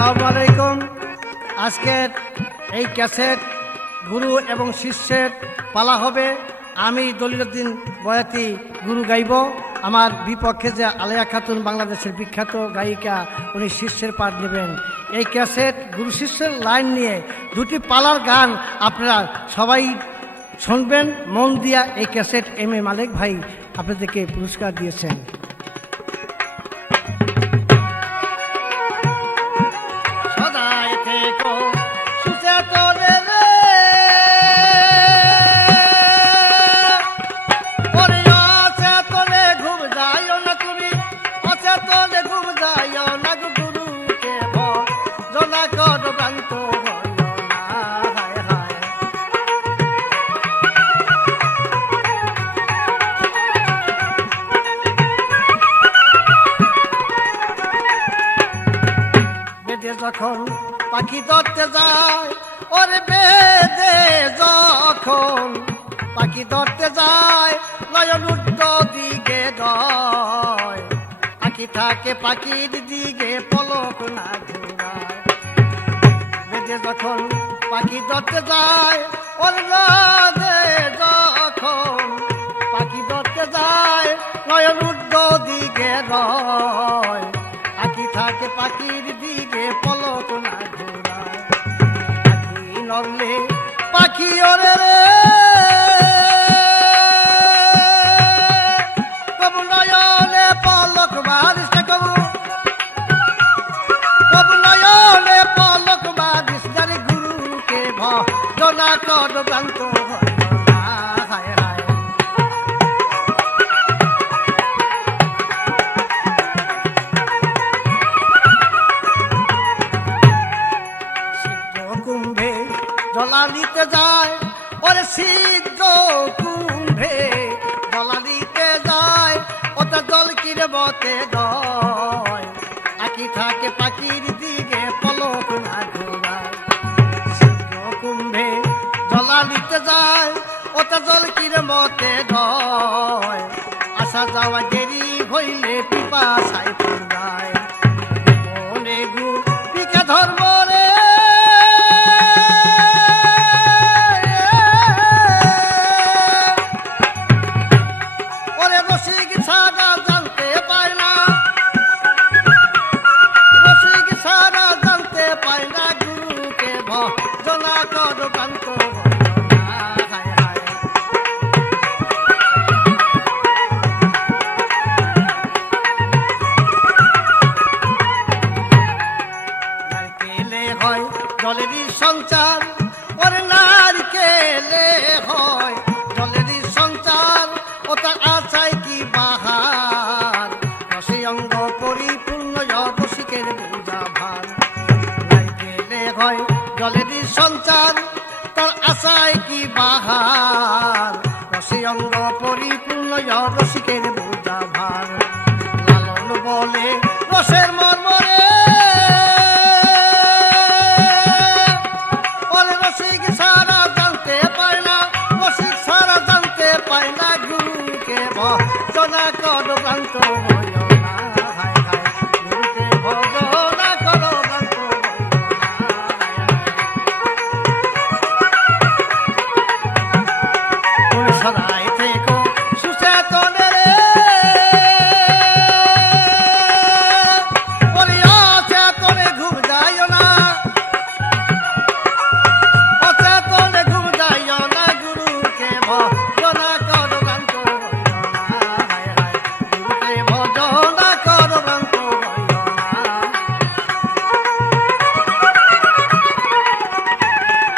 আসসালামু আলাইকুম। আজকের এই ক্যাসেট গুরু এবং শিষ্যের পালা হবে। আমি দলিলউদ্দিন বয়াতি গুরু গাইব, আমার বিপক্ষে যে আলেয়া খাতুন বাংলাদেশের বিখ্যাত গায়িকা, উনি শিষ্যের পাঠ নেবেন। এই ক্যাসেট গুরু শিষ্যের লাইন নিয়ে দুটি পালার গান আপনারা সবাই শুনবেন মন দিয়া। এই ক্যাসেট এম এ মালিক ভাই আপনাদেরকে পুরস্কার দিয়েছেন। যখন পাখি ধরতে যায়, ওরে বেদে যখন পাখি ধরতে যায়, নয়ন উত্ত দিকে দয়, আঁকি থাকে পাখির দিকে পলক না ঘুরায়। বেদে যখন পাখি ধরতে যায়, ওরে বেদে যখন পাখি ধরতে যায়, নয়ন উত্ত দিকে দয়, আঁকি থাকে পাখির দিকে পলক না ঘোরায়। পাখি নড়লে পাখি ওরে রে, কবু নয়নে পলক মারিস না, কবু নয়নে পলক মারিস না রে, গুরুকে ভজনা কর প্রান্ত জলা দিতে যায়, ওরে সিদ্ধ কুম্ভে জলা দিতে যায়, ওটা জল কিরে বতে দয়, আঁকি থাকে পাখির দিকে পলক না ঘোরায়। সিদ্ধ কুম্ভে জলা দিতে যায়, ওটা জল কিরে মতে দয়, আসা যাওয়া দেরি হইলে পিপাসায় পড়ায়। মনে গু পিকা ধর্ম রে, জলেরই সঞ্চার, ওরে নারকেলে হয় জলেরই সঞ্চার, ওটা আচাই কি বাহার, রসে অঙ্গ পরিপূর্ণ রসিকের বোঝা ভার। নারকেলে হয় জলেরই সঞ্চার, তার আচাই কি বাহার, রসে অঙ্গ পরিপূর্ণ রসিকের বোঝা ভার। লালন বলে রসের মর্মরে, ভজনা করো প্রান্ত গুরুকে ভজনা করো প্রান্ত। তুমি সদাই থেকো সুচেতনে রে, অচেতনে ঘুম যাইও না, অচেতনে ঘুম যাইও না, গুরুকে ভজনা করো প্রান্ত।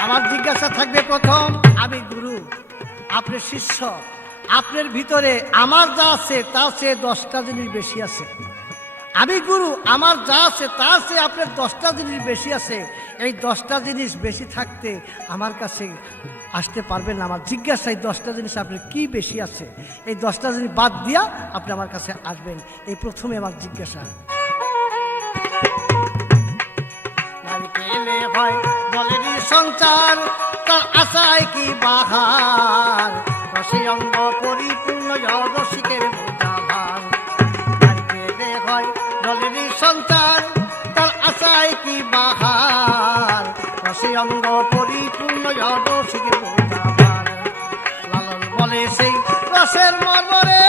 আমার জিজ্ঞাসা থাকবে প্রথম, আমি গুরু, আপনি শিষ্য, আপনার ভিতরে আমার যা আছে তার চেয়ে 10টা জিনিস বেশি আছে। আমি গুরু, আমার যা আছে তার চেয়ে আপনার 10টা জিনিস বেশি আছে। এই 10টা জিনিস বেশি থাকতে আমার কাছে আসতে পারবেন না। আমার জিজ্ঞাসা, এই 10টা জিনিস আপনার কি বেশি আছে, এই 10টা জিনিস বাদ দিয়া আপনি আমার কাছে আসবেন, এই প্রথমে আমার জিজ্ঞাসা। নারকেলে হয় জলেরই সঞ্চার, তার আশায় কি বাহার, রসে অঙ্গ পরিপূর্ণ রসিকের বোঝা ভার। নারকেলে হয় জলেরই সঞ্চার, তার আশায় কি রসিকের বোঝাবার। লালন বলে সেই রসের মর্মরে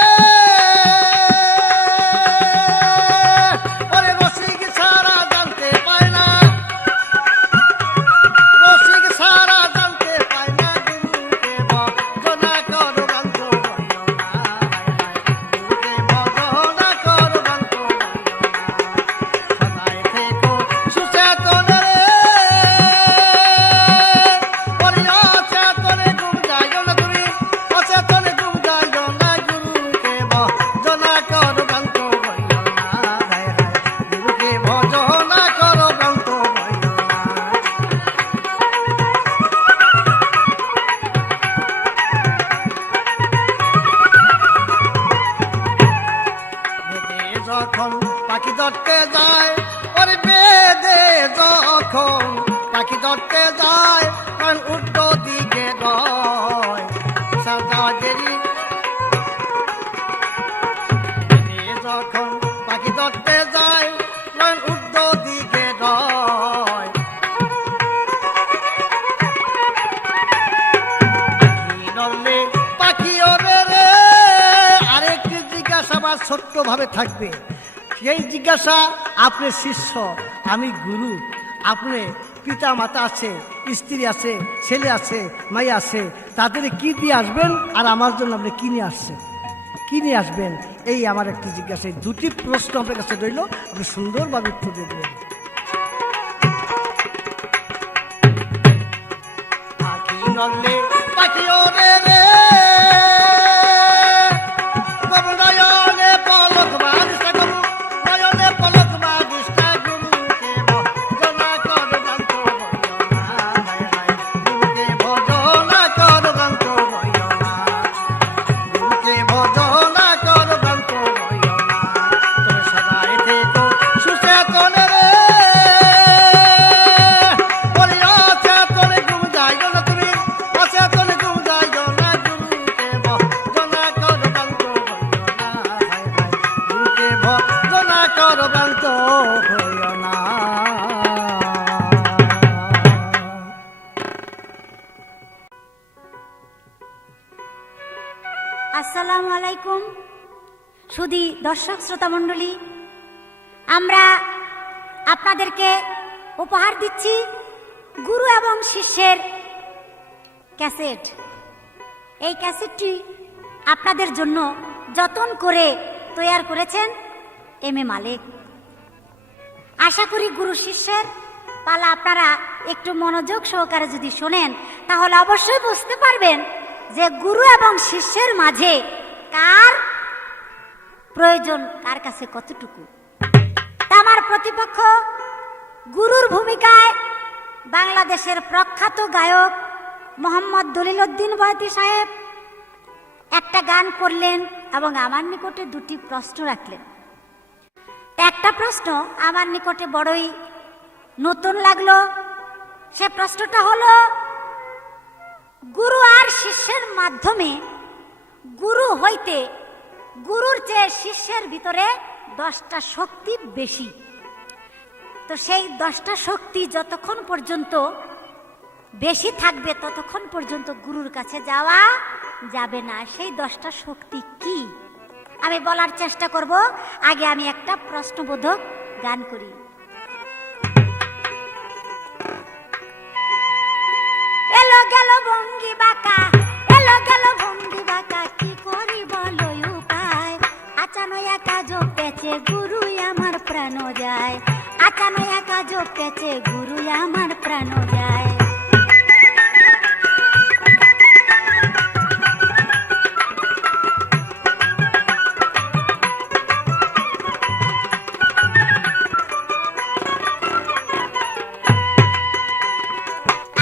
ওরে রসিক সারা জানতে পায় না, রসিক সারা জানতে পায় না গুরুকে ভজনা কর গান্ত হইও না, গুরুকে ভজনা কর গান্ত হইও না। সদাই থেকো সুচেতন রে ওরে অচেতনে ঘুম যাইও না তুমি, অচেতনে ঘুম যাইও না, গুরুকে ভজনা কর গান্ত হইও না, গুরুকে ভজনা কর গান্ত হইও না। বেদে যখন পাখি ধরতে যায় ওরে বেদে যখন পাখি ধরতে যায় কারণ উল্টো দিকে রয় সাজাদেরই। বেদে যখন পাখি ধরতে যায় কারণ উল্টো দিকে রয়। পাখি ধরলে পাখি ওরে রে। আরেকটি জিজ্ঞাসাবাদ ছোট্টভাবে থাকবে, সেই জিজ্ঞাসা আপনি শিষ্য আমি গুরু, আপনি পিতা মাতা আছে, স্ত্রী আছে, ছেলে আছে, মাই আছে, তাদের কি দিয়ে আসবেন আর আমার জন্য আপনি কি নিয়ে আসছেন, কি নিয়ে আসবেন, এই আমার একটি জিজ্ঞাসা। এই দুটি প্রশ্ন আপনার কাছে রইল, আপনি সুন্দরভাবে উত্তর দিয়ে দেবেন। পাখি নড়লে পাখি ওরে রে নয়নে পলক বারিশটা গুরু, নয়নে পলক বারিশটা গুরুকে ভজনা কর গান্ত হইও না, গুরুকে ভজনা কর গান্ত হইও না, গুরুকে ভজনা কর গান্ত হইও না। তবে সদাই থেকো সুচেতন রে ওরে অচেতনে ঘুম যাইও না তুমি, অচেতনে ঘুম যাইও না, গুরুকে ভজনা কর গান্ত হইও না, গুরুকে ভজনা কর গান্ত হইও না। আসসালামু আলাইকুম সুধী দর্শক শ্রোতা মণ্ডলী, আমরা আপনাদেরকে উপহার দিচ্ছি গুরু এবং শিষ্যের ক্যাসেট। এই ক্যাসেটটি আপনাদের জন্য যতন করে তৈয়ার করেছেন এম এ মালিক। আশা করি গুরু শিষ্যের পালা আপনারা একটু মনোযোগ সহকারে যদি শোনেন তাহলে অবশ্যই বুঝতে পারবেন যে গুরু এবং শিষ্যের মাঝে কার প্রয়োজন, কার কাছে কতটুকু। তা আমার প্রতিপক্ষ গুরুর ভূমিকায় বাংলাদেশের প্রখ্যাত গায়ক মোহাম্মদ দলিলউদ্দিন বয়াতি সাহেব একটা গান করলেন এবং আমার নিকটে দুটি প্রশ্ন রাখলেন। একটা প্রশ্ন আমার নিকটে বড়ই নতুন লাগলো, সে প্রশ্নটা হলো গুরু আর শিষ্যের মাধ্যমে গুরু হইতে গুরুর চেয়ে শিষ্যের ভিতরে 10টা শক্তি বেশি। তো সেই 10টা শক্তি যতক্ষণ পর্যন্ত বেশি থাকবে ততক্ষণ পর্যন্ত গুরুর কাছে যাওয়া যাবে না। সেই 10টা শক্তি কি আমি বলার চেষ্টা করব। আগে আমি একটা প্রশ্নবোধক গান করি। এলো গেল ভঙ্গি বাঁকা, এলো গেল ভঙ্গি বাঁকা, কি করি বলো উপায়। আচানয়া কাজ পেছে গুরু আমার প্রাণ যায়, আচানয়া কাজ পেছে গুরু আমার প্রাণ যায়।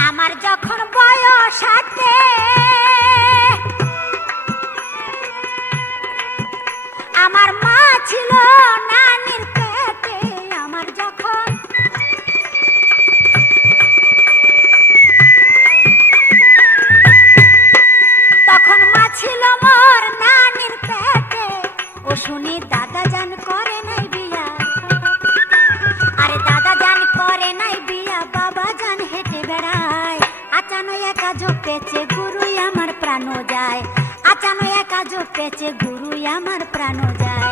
আমার যখন বয়স 8 আমার মা ছিল নানির পেটে। আমার যখন তখন মা ছিল মোর নানির পেটে। ও শুনি দাদা জান করে নাই বিয়া, আরে দাদা জান করে নাই বিয়া, বাবা জান হেঁটে বেড়ায়। আচানক কাজও পেয়েছে গুরুই আমার প্রাণ যায়, আচানক কাজও পেয়েছে গুরুই আমার প্রাণ যায়।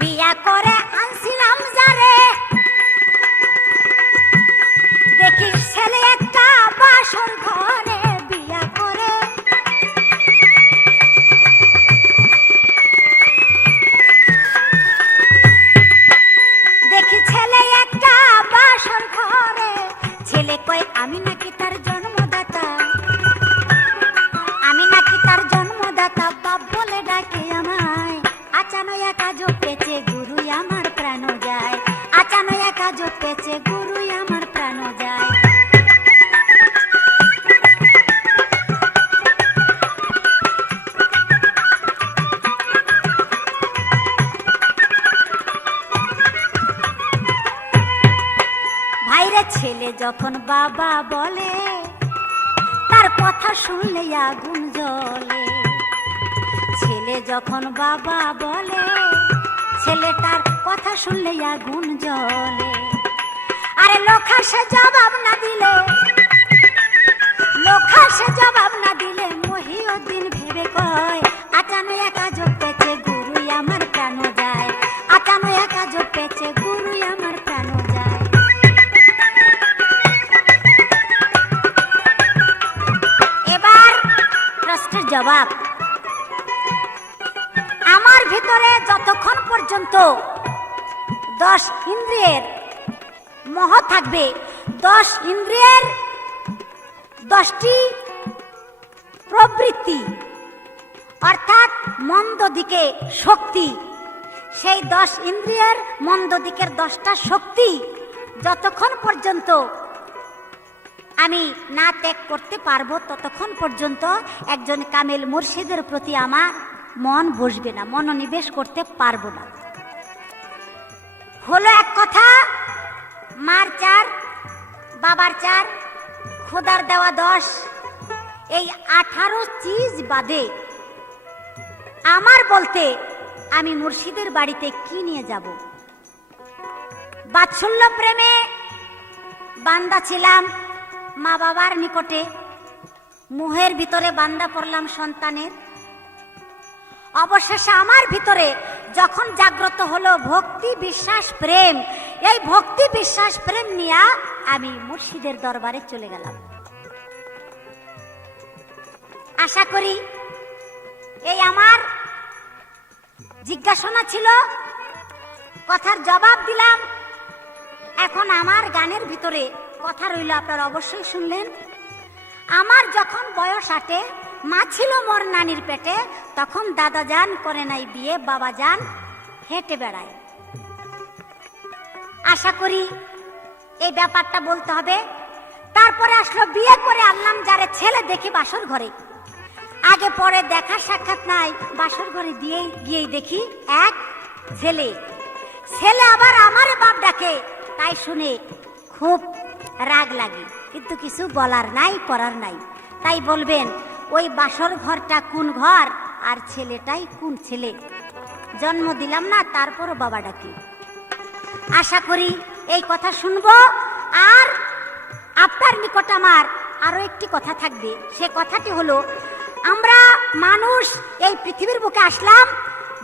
বিয়া করে আনছিলাম যারে, দেখি ছেলে একটা বাসর ঘরে বিয়া করে, দেখি ছেলে একটা বাসর ঘরে, ছেলে কয় আমি নাকি তার জন্মদাতা, আমি নাকি তার জন্মদাতা, বাপ বলে ডাকে আমায়। আচানক কাজও পেয়েছে গুরুই আমার প্রাণ যায়, আচানক কাজও পেয়েছে গুরুই আমার প্রাণ যায়। ভাইরে ছেলে যখন বাবা বলে, তার কথা শুনলে আগুন জ্বলে। ছেলে যখন বাবা বলে, ছেলেটার কথা শুনলে আগুন জ্বলে। আরে লোখা সে জবাব না দিলে, লোখা সে জবাব না দিলে মহিউদ্দিন ভেবে কয় আচানক কাজও পেয়েছে গুরুই আমার প্রাণ যায়, আচানক কাজও পেয়েছে গুরুই আমার প্রাণ যায়। এবার প্রশ্নের জবাব, আমার ভিতরে যতক্ষণ পর্যন্ত 10 ইন্দ্রিয়ের মোহ থাকবে, 10 ইন্দ্রিয়ের 10টি প্রবৃত্তি অর্থাৎ মন্দ দিকে শক্তি, সেই 10 ইন্দ্রিয়ের মন্দ দিকের 10টা শক্তি যতক্ষণ পর্যন্ত আমি না ত্যাগ করতে পারবো, ততক্ষণ পর্যন্ত একজন কামেল মুর্শিদের প্রতি আমার মন বসবে না, মনোনিবেশ করতে পারবো না। হলো এক কথা, মার 4, বাবার 4, খোদার দেওয়া 10, এই 18 চিজ বাদে আমার বলতে আমি মুর্শিদের বাড়িতে কি নিয়ে যাব? বাৎসল্য প্রেমে বান্দা ছিলাম মা বাবার নিকটে, মোহের ভিতরে বান্দা পড়লাম সন্তানের। অবশেষে আমার ভিতরে যখন জাগ্রত হলো ভক্তি বিশ্বাস প্রেম, এই ভক্তি বিশ্বাস প্রেম নিয়ে আমি মুর্শিদের দরবারে চলে গেলাম। আশা করি এই আমার জিজ্ঞাসা ছিল, কথার জবাব দিলাম। এখন আমার গানের ভিতরে কথা রইল, আপনারা অবশ্যই শুনলেন। আমার যখন বয়স 8, মা ছিল মোর নানির পেটে, তখন দাদা যান করে নাই বিয়ে, বাবা যান হেঁটে বেড়ায়। আশা করি এই ব্যাপারটা বলতে হবে। তারপরে আসলো বিয়ে করে আনলাম যারে ছেলে, দেখি বাসর ঘরে। আগে পরে দেখা সাক্ষাৎ নাই, বাসর ঘরে গিয়েই দেখি এক ছেলে। ছেলে আবার আমারে বাপ ডাকে, তাই শুনে খুব রাগ লাগে, কিন্তু কিছু বলার নাই, করার নাই। তাই বলবেন ওই বাসর ঘরটা কোন ঘর আর ছেলেটাই কোন ছেলে? জন্ম দিলাম না, তারপরও বাবা ডাকি। আশা করি এই কথা শুনবো। আর আপনার নিকট আমার আরো একটি কথা থাকবে। সে কথাটি হলো, আমরা মানুষ এই পৃথিবীর বুকে আসলাম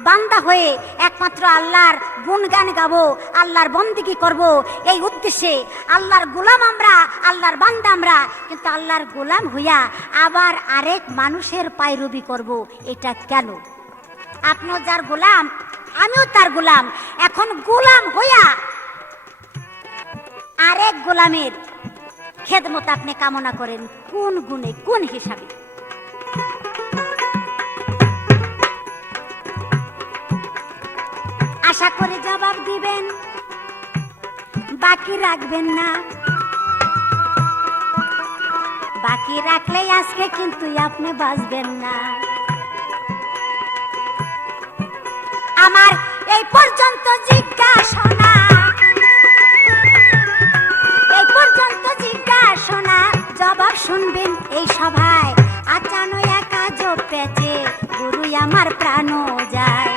বান্দা হয়ে, একমাত্র আল্লাহর গুণগান গাবো, আল্লাহর বন্দেগী করব, এই উদ্দেশ্যে আল্লাহর গোলাম আমরা, আল্লাহর বান্দা আমরা। কিন্তু আল্লাহর গোলাম হইয়া আবার আরেক মানুষের পায়রবি করব, এটা কেন? আপনিও যার গোলাম, আমিও তার গোলাম। এখন গোলাম হইয়া আরেক গোলামের খেদমত আপনি কামনা করেন কোন গুণে, কোন হিসাবে? আশা করে জবাব দিবেন, বাকি রাখবেন না। বাকি রাখলেই আজকে কিন্তু আপনি বাঁচবেন না। আমার এই পর্যন্ত জিজ্ঞাসা, এই পর্যন্ত জিজ্ঞাসা, জবাব শুনবেন এই সভায়। আচানক পেঁচে গুরু আমার প্রাণ যায়।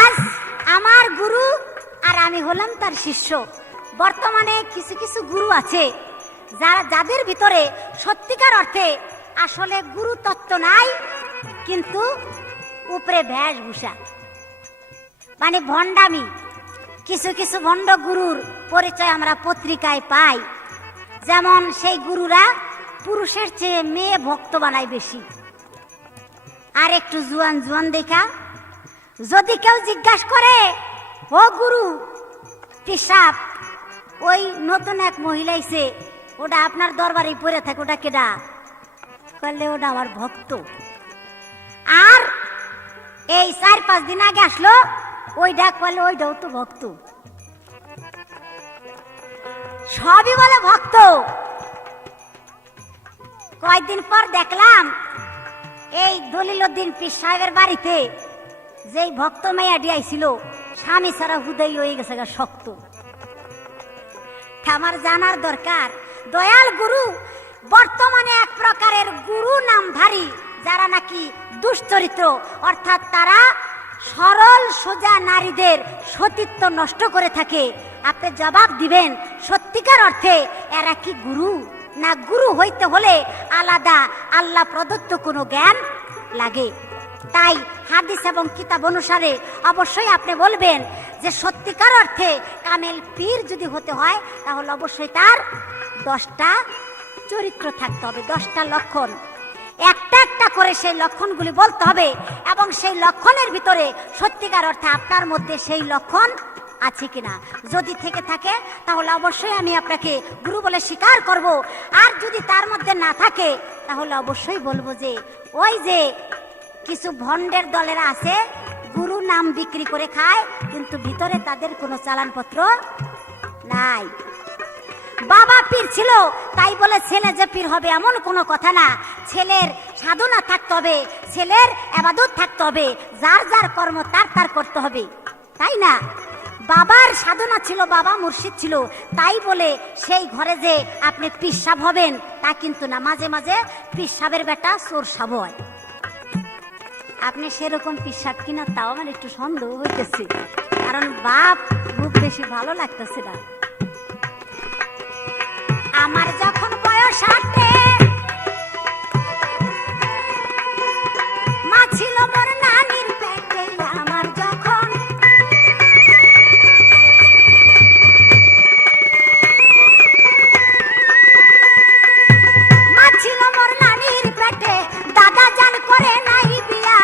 আজ আমার গুরু আর আমি হলাম তার শিষ্য। বর্তমানে কিছু কিছু গুরু আছে যাদের ভিতরে সত্যিকার অর্থে আসলে গুরু তত্ত্ব নাই, কিন্তু উপরে বেশভূষা, মানে ভণ্ডামি। কিছু কিছু ভণ্ড গুরুর পরিচয় আমরা পত্রিকায় পাই। যেমন সেই গুরুরা পুরুষের চেয়ে মেয়ে ভক্ত বানায় বেশি, আর একটু জুয়ান জুয়ান দেখা যদি কেউ জিজ্ঞাসা করে, ও গুরু পিসাব ওই নতুন এক মহিলা এসে, ওটা আপনার দরবারে পড়ে থাকে, ওটা কেডা? করলে ওটা আমার ভক্ত। আর এই 4-5 দিন আগে আসলো, ওই ডাক করলে ওইটাও তো ভক্ত। সবই বলে ভক্ত। কয়েকদিন পর দেখলাম এই দলিলউদ্দিন পীর সাহেবের বাড়িতে যেই ভক্ত মেয়াটি আইছিল, স্বামী ছাড়া হুদাই হয়ে গেছে শক্ত। আমার জানার দরকার, দয়াল গুরু বর্তমানে এক প্রকারের গুরু নামধারী যারা নাকি দুশ্চরিত্র, অর্থাৎ তারা সরল সোজা নারীদের সতীত্ব নষ্ট করে থাকে। আপনি জবাব দিবেন, সত্যিকার অর্থে এরা কি গুরু? না গুরু হইতে হলে আলাদা আল্লাহ প্রদত্ত কোনো জ্ঞান লাগে। তাই হাদিস এবং কিতাব অনুসারে অবশ্যই আপনি বলবেন যে সত্যিকার অর্থে কামেল পীর যদি হতে হয় তাহলে অবশ্যই তার 10টা চরিত্র থাকতে হবে, 10টা লক্ষণ। একটা একটা করে সেই লক্ষণগুলি বলতে হবে, এবং সেই লক্ষণের ভিতরে সত্যিকার অর্থে আপনার মধ্যে সেই লক্ষণ আছে কিনা। যদি থেকে থাকে তাহলে অবশ্যই আমি আপনাকে গুরু বলে স্বীকার করব। আর যদি তার মধ্যে না থাকে তাহলে অবশ্যই বলবো যে ওই যে কিছু ভণ্ডের দলেরা আছে, গুরু নাম বিক্রি করে খায়, কিন্তু ভিতরে তাদের কোনো চালানপত্র নাই। বাবা পীর ছিল তাই বলে ছেলে যে পীর হবে এমন কোনো কথা না। ছেলের সাধনা থাকতে হবে, ছেলের ইবাদত থাকতে হবে, যার যার কর্ম তার তার করতে হবে, তাই না? বাবার সাধনা ছিল, বাবা মুর্শিদ ছিল, তাই বলে সেই ঘরে যে আপনি পীর সাহেব হবেন তা কিন্তু না। মাঝে মাঝে পীর সাহেবের বেটা চোর সাহেব হয়। আপনি সেরকম পীর সাহেব কিনা তাও আমার একটু সন্দেহ হইতেছে, কারণ বাপ খুব বেশি ভালো লাগতেছে না। আমার যখন বয়স 8 মা ছিল মোর নানির পেটে, আমার যখন মা ছিল মোর নানির পেটে, দাদা জান করে নাই বিয়া,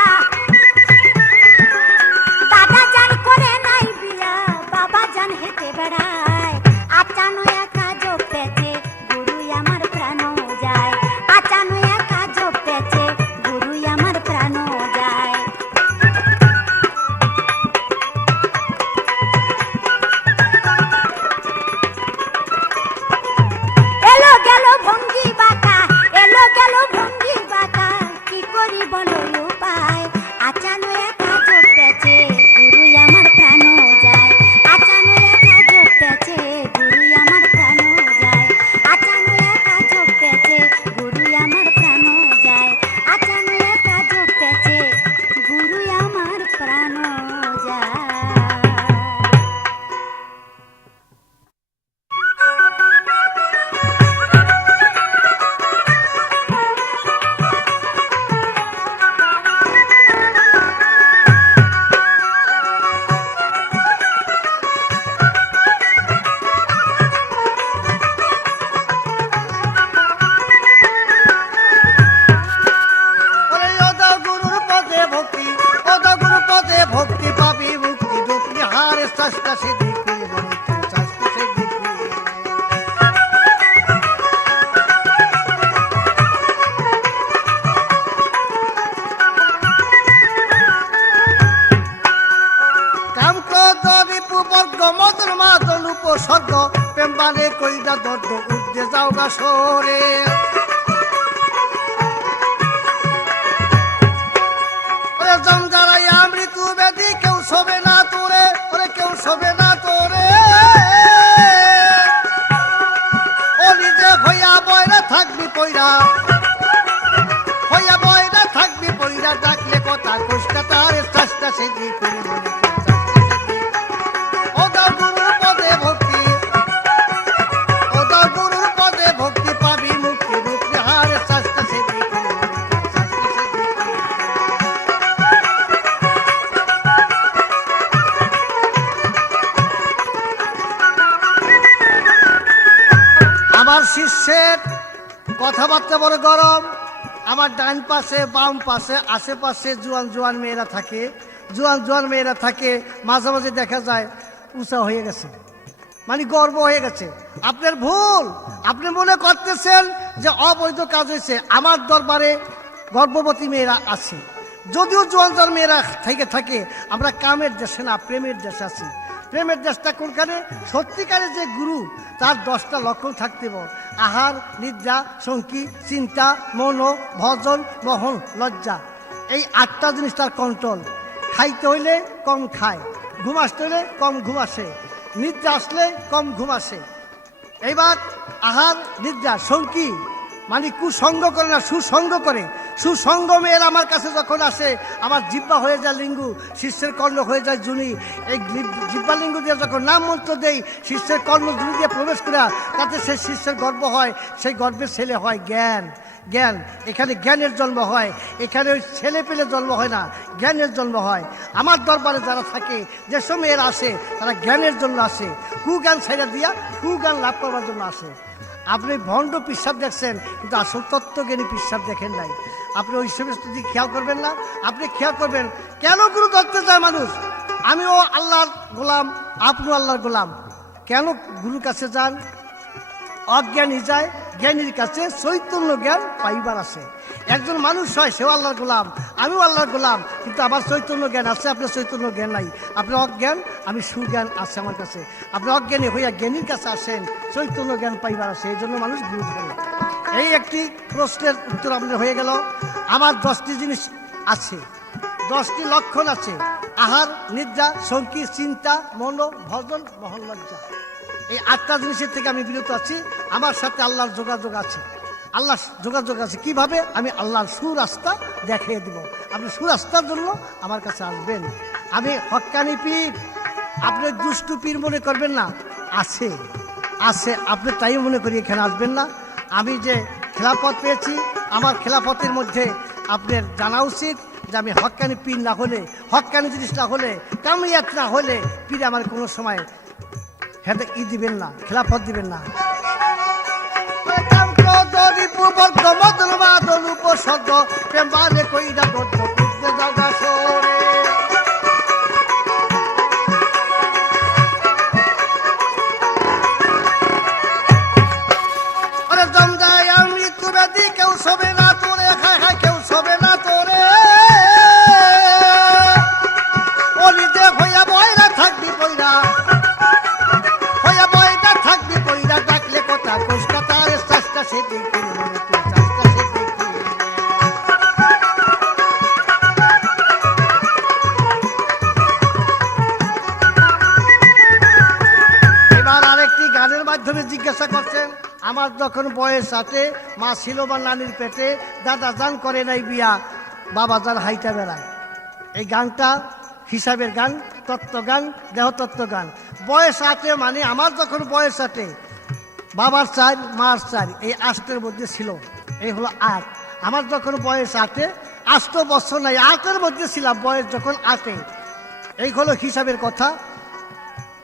দাদা জান করে নাই বিয়া, বাবা জান হেঁটে বেড়ায়, আচানো একা যোগ পেছে গুরু আমার প্রাণ যায়, আচানো একা যোগ পেছে গুরু আমার প্রাণ যায়। এলো গেল ভঙ্গি বাঁকা, এলো গেল ভঙ্গি বাঁকা, কি করি বলো উপায়, আচানো একা যোগ পেছে গুরু আমার প্রাণ যায়, আচানো একা যোগ পেছে গুরু আমার প্রাণ যায়, আচানো একা যোগ পেছে গুরু আমার প্রাণ যায়, আচানো একা যোগ পেছে গুরু আমার প্রাণ যায়। ওরে ওদা গুরুর পদে ভক্তি, ওদা গুরুর পদে ভক্তি পাবি মুক্তি, দুটি হারে চাষটা সিদ্ধি করি, চাষটা সিদ্ধি করি। কাম করি পুবর্গ মদন মাদন উপসর্গ, প্রেম বানে কইরা দর্দ উঠতে যাও গা সরে। ওরে জমজারাই আমৃত্যু ব্যাধি, কেউ শোবে না তোরে, ওরে কেউ শোবে শিষ্যের কথাবার্তা বড় গরম। আমার ডান পাশে বাম পাশে আশেপাশে জোয়ান জোয়ান মেয়েরা থাকে, জোয়ান জোয়ান মেয়েরা থাকে। মাঝে মাঝে দেখা যায় উঁচা হয়ে গেছে, মানে গর্ব হয়ে গেছে। আপনার ভুল, আপনি মনে করতেছেন যে অবৈধ কাজ হয়েছে। আমার দরবারে গর্ভবতী মেয়েরা আছে, যদিও জোয়ান জোয়ান মেয়েরা থেকে থাকে। আমরা কামের দেশে না, প্রেমের দেশে আছি। প্রেমের দেশটা কোনখানে? সত্যিকারে যে গুরু, তার 10টা লক্ষণ থাকতে হবে: আহার, নিদ্রা, সঙ্গী, চিন্তা, মন, ভজন, মোহন, লজ্জা। এই 8টা জিনিস তার কন্ট্রোল। খাইতে হইলে কম খায়, ঘুম আসতে হইলে কম ঘুম আসে, নিদ্রা আসলে কম ঘুম আসে। এইবার আহার, নিদ্রা, সঙ্গী মানে কুসঙ্গ করে না, সুসঙ্গ করে। সুসঙ্গ মেয়ের আমার কাছে যখন আসে, আমার জিব্বা হয়ে যায় লিঙ্গু, শিষ্যের কর্ণ হয়ে যায় জুনি। এই জিব্বা লিঙ্গু দিয়ে যখন নাম মন্ত্র দেই, শিষ্যের কর্ণ জুনি দিয়ে প্রবেশ করে, তাতে সেই শিষ্যের গর্ব হয়। সেই গর্বের ছেলে হয় জ্ঞান। জ্ঞান, এখানে জ্ঞানের জন্ম হয়। এখানে ওই ছেলে পেলে জন্ম হয় না, জ্ঞানের জন্ম হয়। আমার দরবারে যারা থাকে, যেসব মেয়েরা আসে, তারা জ্ঞানের জন্য আসে। কুজ্ঞান ছেড়ে দিয়া কুজ্ঞান লাভ করবার জন্য আসে। আপনি ভণ্ড পিসাব দেখছেন, কিন্তু আসল তত্ত্বজ্ঞানী পিসাব দেখেন নাই। আপনি ওই সমস্ত দিক খেয়াল করবেন না। আপনি খেয়াল করবেন কেন গুরু ধরতে যায় মানুষ। আমিও আল্লাহর গোলাম, আপনিও আল্লাহর গোলাম। কেন গুরুর কাছে যান? অজ্ঞানী যায়, জ্ঞানীর কাছে চৈতন্য জ্ঞান পাইবার আছে। একজন মানুষ হয়, সেও আল্লাহর গোলাম, আমিও আল্লাহর গোলাম, কিন্তু আমার চৈতন্য জ্ঞান আছে, আপনার চৈতন্য জ্ঞান নাই। আপনার অজ্ঞান, আমি সুজ্ঞান আছে আমার কাছে। আপনি অজ্ঞানী হইয়া জ্ঞানীর কাছে আসেন, চৈতন্য জ্ঞান পাইবার আছে। এই জন্য মানুষ গুরু ধরে। এই একটি প্রশ্নের উত্তর আপনার হয়ে গেল। আমার 10টি জিনিস আছে, 10টি লক্ষণ আছে: আহার, নিদ্রা, সঙ্গী, চিন্তা, মন, ভজন, মোহন, লজ্জা। এই 8টা জিনিসের থেকে আমি বিরত আছি। আমার সাথে আল্লাহর যোগাযোগ আছে। আল্লাহ যোগাযোগ আছে কিভাবে? আমি আল্লাহর সুরাস্তা দেখিয়ে দিব। আপনি সুরাস্তার জন্য আমার কাছে আসবেন। আমি হক্কানি পীর, আপনি দুষ্টু পীর মনে করবেন না। আছে, আছে, আপনি তাই মনে করি এখানে আসবেন না। আমি যে খেলাফত পেয়েছি, আমার খেলাফতের মধ্যে আপনার জানা উচিত যে আমি হক্কানি পীর না হলে, হক্কানি জিনিস না হলে, কামিয়াত না হলে পীর আমার কোনো সময় হ্যাঁ ই দিবেন না, খেলাফত দিবেন না। মৃত্যু ব্যাধি কেউ সবে না তোরে, খায় খায় কেউ সবে না তোরে। অলিতে হইয়া বয়রা থাকবি কইরা, জিজ্ঞাসা করছেন আমার যখন বয়স আছে, মা ছিল বা নানির পেটে, দাদা জান করে নাই বিয়া, বাবা জান হাইটা বেড়ায়। এই গানটা হিসাবের গান, তত্ত্ব গান, দেহতত্ত্ব গান। বয়স আছে মানে আমার যখন বয়স আছে, বাবার 4 মার 4, এই 8-এর মধ্যে ছিল। এই হলো 8। আমার যখন বয়স 8, 8 বছর নাই, 8-এর মধ্যে ছিলাম বয়স যখন 8। এই হলো হিসাবের কথা।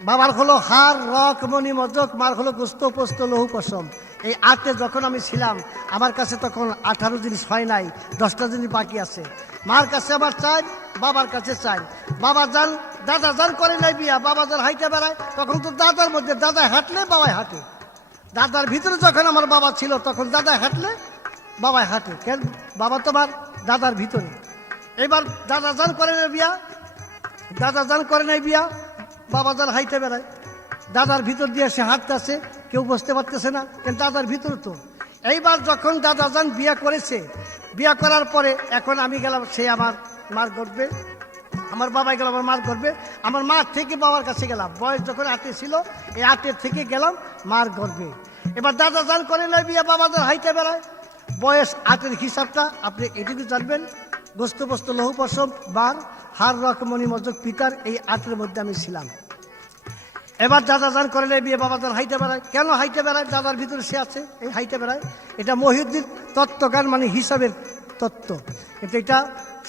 বাবার হলো হাড়, রক, মণি, মজক, মার হলো গোস্ত, পোস্ত, লৌহ, পশম। এই 8-এ যখন আমি ছিলাম, আমার কাছে তখন 18 জিনিস হয় নাই, 10টা জিনিস বাকি আছে। মার কাছে আমার 4, বাবার কাছে 4। বাবা যান, দাদা যান করে নাই বিয়া, বাবা যান হাইটে বেড়ায়। তখন তো দাদার মধ্যে, দাদা হাঁটলে বাবাই হাঁটে। দাদার ভিতরে যখন আমার বাবা ছিল, তখন দাদা হাঁটলে বাবাই হাঁটে। কেন? বাবা তো আমার দাদার ভিতরে। এবার দাদা যান করে নাই বিয়া, দাদা যান করে নাই বিয়া, বাবা যান হাইটে বেড়ায়। দাদার ভিতর দিয়ে সে হাঁটতেছে, কেউ বুঝতে পারতেছে না, কিন্তু দাদার ভিতরে তো। এইবার যখন দাদা যান বিয়া করেছে, বিয়া করার পরে এখন আমি গেলাম, সে আমার মার গর্বে, আমার বাবা গেল আমার মার গর্বে। আমার মার থেকে বাবার কাছে গেলাম, বয়স যখন 8 ছিল, এই 8 থেকে গেলাম মার গর্বে। এবার দাদা যান করে নাই বিয়া, বাবা যান হাইটে বেড়ায়। বয়স 8-এর হিসাবটা আপনি এটুকু জানবেন: গোস্ত, পোস্ত, লৌহ, পশম, বার, হার, রক, মণি, মজক, পিতার। এই 8-এর মধ্যে আমি ছিলাম। এবার দাদা যান করে নাই বিয়ে, বাবা যান হাইটে বেড়ায়। কেন হাইটে বেড়ায়? দাদার ভিতরে সে আছে, এই হাইটে বেড়ায়। এটা মহিউদ্দিন তত্ত্বজ্ঞান, মানে হিসাবের তত্ত্ব। কিন্তু এটা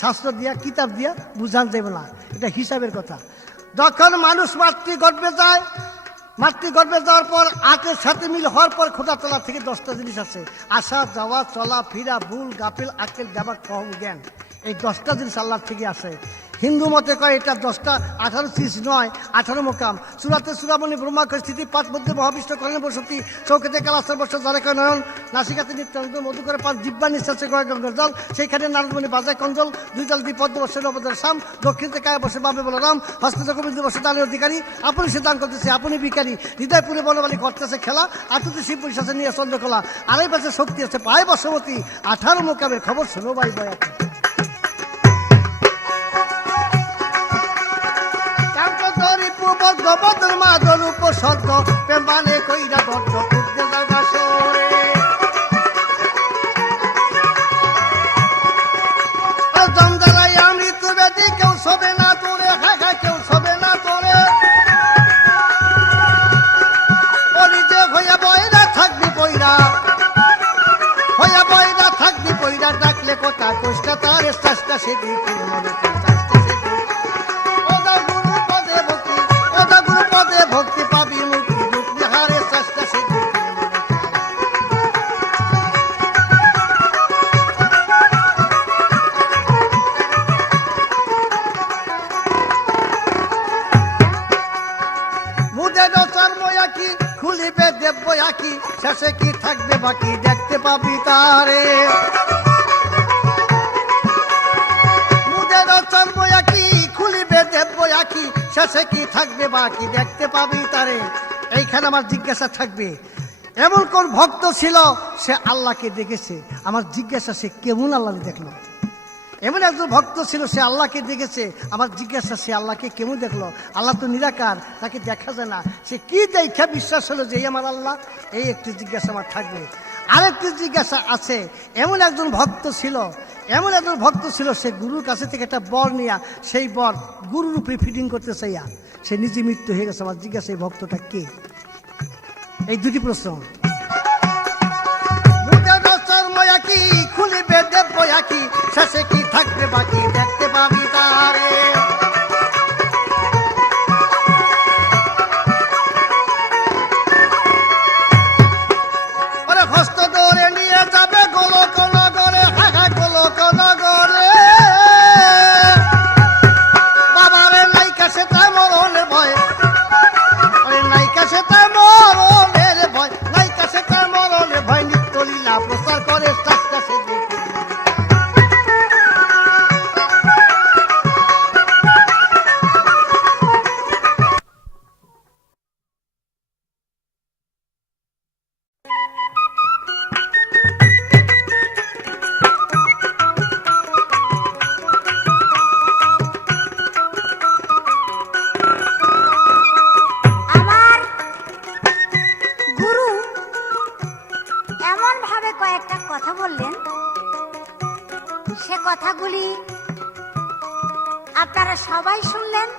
শাস্ত্র দিয়া, কিতাব দিয়া বুঝান যাবে না, এটা হিসাবের কথা। যখন মানুষ মাতৃগর্ভে যায়, মাতৃগর্ভে যাওয়ার পর আটের সাথে মিল হওয়ার পর খোদা তলা থেকে 10টা জিনিস আছে, আসা যাওয়া চলা ফিরা ভুল গাফিল আকেল ব্যাপার কম জ্ঞান। এই 10টা জিনিস আল্লাহ থেকে আসে। হিন্দু মতে কয় এটা 10টা 18 চিজ নয়, 18 মোকাম। সুরাতে সুরামণি ব্রহ্মা স্থিতি 5 মধ্যে মহাবিষ্ণু করেন বসতি, চৌকেতে কালাস্তার বর্ষ যারা কয় নয়ন, নাসিকাতে নিত্যানন্দ মধু করে 5 জিব্বা নিঃশ্বাসে কয় গঙ্গার জল, সেইখানে নারদমণি বাজায় কঞ্জল, 2 জল দ্বীপ পদ্ম বসে নবদের শাম, দক্ষিণতে কায় বসে বাবে বলরাম, হস্তে গোবিন্দ বসে দানের অধিকারী, আপনি সে দান করতেছে আপনি ভিখারি, হৃদয়পুরে বনবালী করতেছে খেলা, আতুতে শিব বৈশাসে নিয়ে চন্দ্রকলা, আড়াই পাশে শক্তি আছে পায় বসমতি, 18 মোকামের খবর শোনো ভাই বয়াতি। বদর মাদর উপসর্গ প্রেমানে কইরা দত্ত উঠতে যাওয়া সরে, জমদালাই আমৃত্যু বেদি কেউ সবে না তোরে, হা কেউ সবে না তোরে, ওরি যে হইয়া বইরা থাকবি বইরা, হইয়া বইরা থাকবি বইরা, ডাকলে কথা কষ্টা তার চেষ্টা সেদিকে মনে ভক্তি পাবি মুক্তি দুঃখ বিহারে চেষ্টা সে। মুদের চর্ময়া কি খুলিবে দেবয়া কি, শেষে কি থাকবে বাকি দেখতে পাবি তারে, মুদের চর্ময়া কি খুলিবে দেবয়া কি, শেষে কি থাকবে বাকি দেখতে পাবি তারে। এইখানে আমার জিজ্ঞাসা থাকবে, এমন কোন ভক্ত ছিল সে আল্লাহকে দেখেছে? আমার জিজ্ঞাসা সে কেমন আল্লাহ দেখলো? এমন একজন ভক্ত ছিল সে আল্লাহকে দেখেছে, আমার জিজ্ঞাসা সে আল্লাহকে কেমন দেখলো? আল্লাহ তো নিরাকার, তাকে দেখা যায় না, সে কি দেখা বিশ্বাস হলো যে এই আমার আল্লাহ? এই একটি জিজ্ঞাসা আমার থাকবে। আরেকটি জিজ্ঞাসা আছে, এমন একজন ভক্ত ছিল, এমন একজন ভক্ত ছিল সে গুরুর কাছে থেকে একটা বর নিয়া সেই বর গুরুর উপরে ফিটিং করতে চাইয়া সে নিজে মৃত্যু হয়ে গেছে। আমার জিজ্ঞাসা এই ভক্তটা কে? এই দুটি প্রশ্ন। কি খুলিবে দেবয়া কি, শেষে কি থাকবে বাকি দেখতে পাবি তারে। হস্ত ধরে নিয়ে যাবে গোলক নগরে, হা গোলক নগরে, বাবারে নাইকা সে তার মরণের ভয়, নাইকা সে তার মরণের ভয়, নাইকা সে তার মরণের ভয়, নিত্য লীলা প্রচার করে চেষ্টা সে। কয়েকটা কথা বললেন, সে কথাগুলি আপনারা সবাই শুনলেন।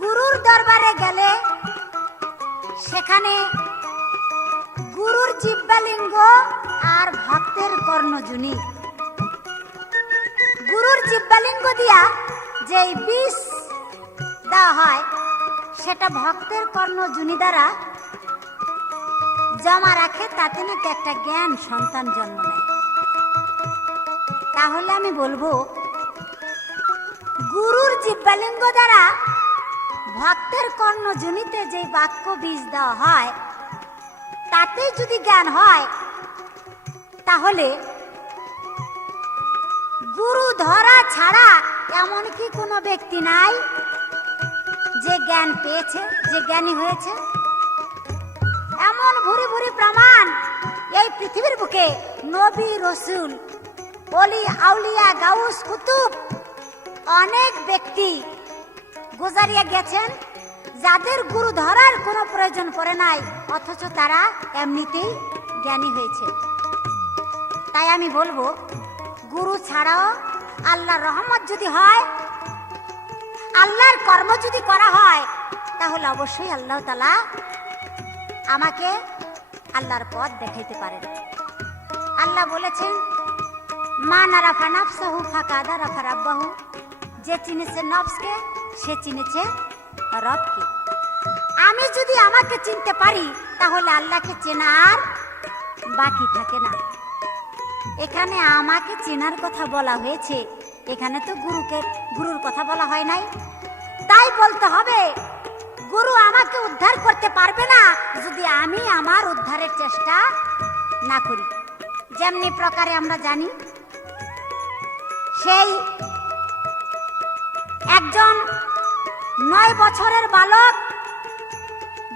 গুরুর দরবারে গেলে সেখানে গুরুর জিহ্বালিঙ্গ আর ভক্তের কর্ণজুনি, গুরুর জিহ্বালিঙ্গ দিয়া যেই বিষ দেওয়া হয় সেটা ভক্তের কর্ণজুনি দ্বারা জমা রাখে, তাতে নাকি একটা জ্ঞান সন্তান জন্ম নেয়। তাহলে আমি বলবো গুরুর জিহ্বালিঙ্গ দ্বারা ভক্তের কর্ণজনিতে যে বাক্য বীজ দেওয়া হয় তাতে যদি জ্ঞান হয়, তাহলে গুরু ধরা ছাড়া এমন কি কোনো ব্যক্তি নাই যে জ্ঞান পেয়েছে, যে জ্ঞানী হয়েছে? এমন ভুরি ভুরি প্রমাণ এই পৃথিবীর বুকে নবী, রসুল, ওলি, আউলিয়া, গাউস, কুতুব অনেক ব্যক্তি গুজারিয়া গেছেন যাদের গুরু ধরার কোনো প্রয়োজন পড়ে নাই, অথচ তারা এমনিতেই জ্ঞানী হয়েছে। তাই আমি বলবো গুরু ছাড়াও আল্লাহর রহমত যদি হয়, আল্লাহর কর্ম যদি করা হয়, তাহলে অবশ্যই আল্লাহ তাআলা আমাকে আল্লাহর পথ দেখাইতে পারেন। আল্লাহ বলেছেন, মান আরাফা নাফসাহু ফাকাদ আরাফা রাব্বাহু, যে চিনেছে নফসকে সে চিনেছে রবকে। আমি আমাকে চিনতে পারি তাহলে আল্লাহকে চেনার বাকি থাকে না। এখানে আমাকে চেনার কথা বলা হয়েছে, এখানে তো গুরুর কথা বলা হয় নাই। তাই বলতে হবে গুরু আমাকে উদ্ধার করতে পারবে না যদি আমি আমার উদ্ধারের চেষ্টা না করি। যেমনি প্রকারে আমরা জানি সেই একজন 9 বছরের বালক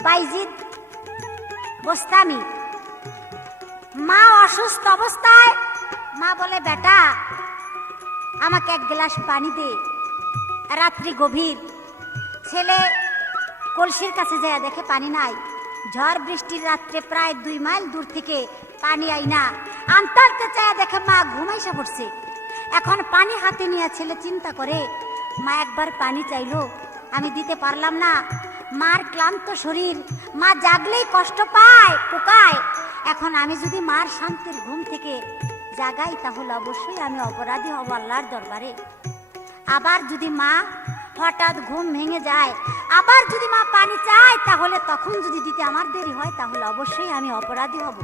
বাইজিদ বোস্তামি, মা অসুস্থ অবস্থায় মা বলে, বেটা আমাকে 1 গ্লাস পানি দে। রাত্রি গভীর, ছেলে কলসির কাছে যায় দেখে পানি নাই। ঝড় বৃষ্টির রাত্রে প্রায় 2 মাইল দূর থেকে পানি আইনা আনতে চায় দেখে মা ঘুমাইসা পড়ছে। এখন পানি হাতে নিয়ে ছেলে চিন্তা করে, মা একবার পানি চাইলো, আমি দিতে পারলাম না। মার ক্লান্ত শরীর, মা জাগলেই কষ্ট পায়, পোকায়। এখন আমি যদি মার শান্তির ঘুম থেকে জাগাই তাহলে অবশ্যই আমি অপরাধী হব আল্লাহর দরবারে। আবার যদি মা হঠাৎ ঘুম ভেঙে যায়, আবার যদি মা পানি চায়, তাহলে তখন যদি দিতে আমার দেরি হয় তাহলে অবশ্যই আমি অপরাধী হব।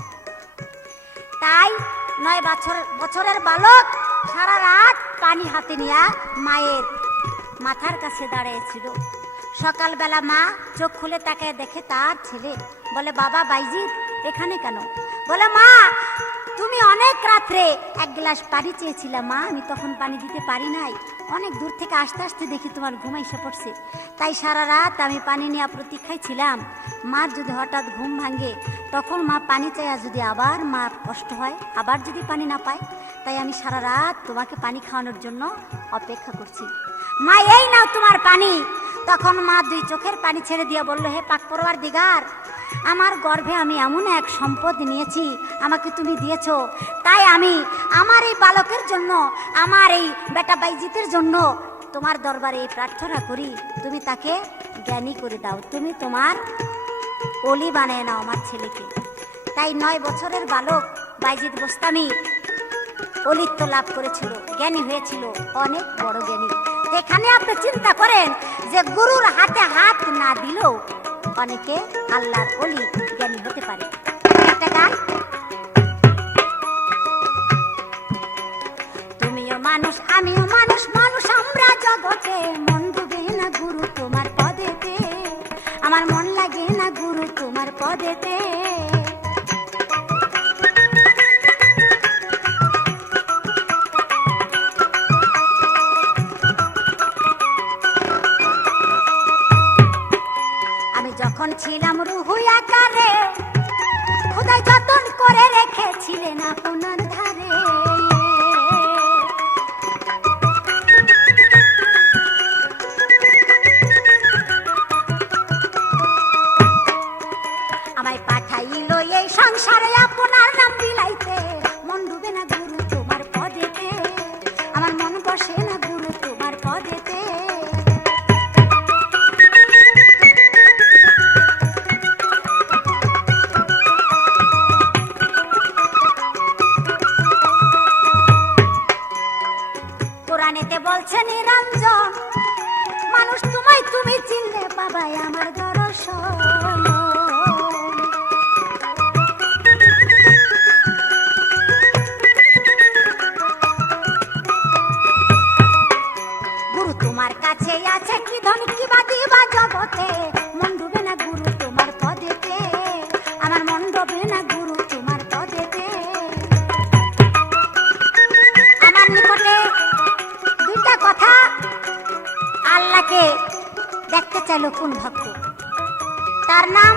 তাই 9 বছরের বালক সারা রাত পানি হাতে নিয়ে মায়ের মাথার কাছে দাঁড়িয়েছিল। সকালবেলা মা চোখ খুলে তাকায় দেখে তার ছেলে। বলে, বাবা বাইজিদ এখানে কেন? বলে, মা তুমি অনেক রাত্রে 1 গ্লাস পানি চেয়েছিলে মা, আমি তখন পানি দিতে পারি নাই। অনেক দূর থেকে আসতে আসতে দেখি তোমার ঘুম এসে পড়ছে, তাই সারা রাত আমি পানি নিয়ে প্রতীক্ষায় ছিলাম। মার যদি হঠাৎ ঘুম ভাঙে তখন মা পানি চাইয়া যদি আবার মার কষ্ট হয়, আবার যদি পানি না পায়, তাই আমি সারা রাত তোমাকে পানি খাওয়ানোর জন্য অপেক্ষা করছি। মা এই নাও তোমার পানি। তখন মা 2 চোখের পানি ছেড়ে দিয়ে বলল, হে পাক পরওয়ারদিগার, আমার গর্ভে আমি এমন এক সম্পদ নিয়েছি, আমাকে তুমি দিয়েছো, তাই আমি আমার এই বালকের জন্য, আমার এই বেটা বাইজিতের জন্য তোমার দরবারে এই প্রার্থনা করি, তুমি তাকে জ্ঞানী করে দাও, তুমি তোমার ওলি বানায় নাও আমার ছেলেকে। তাই 9 বছরের বালক বাইজিদ বোস্তামি অলিত্ব লাভ করেছিল, জ্ঞানী হয়েছিল, অনেক বড় জ্ঞানী। এখানে আপনি চিন্তা করেন যে গুরুর হাতে হাত না দিলেও অনেকে আল্লাহর ওলি জ্ঞানী হতে পারে। একটা গান, তুমিও মানুষ আমিও মানুষ, মানুষ আমরা জগতে, মন ডুবে না গুরু তোমার পদেতে, আমার মন লাগে না গুরু তোমার পদেতে। যখন ছিলাম রুহু আকারে খোদাই যতন করে রেখেছিলেন আপনার ধারে। আমায় পাঠাইল এই সংসারে আপনার নাম বিলাইতে, মন ডুবে না গুরু তোমার পদেতে, আমার মন বসে না গুরু তোমার পদেতে। বলছে নিরঞ্জন, মানুষ তোমায় তুমি চিনলে বাবাই আমার দর্শন। গুরু তোমার কাছে আছে কি ধন কি বা দিবা জগতে, মন ডুবে না গুরু তোমার পদেতে, আমার মন ডুবে না গুরু তোমার পদেতে। আমার নিকটে কথা আল্লাহকে দেখতে চাইল কোন ভক্ত, তার নাম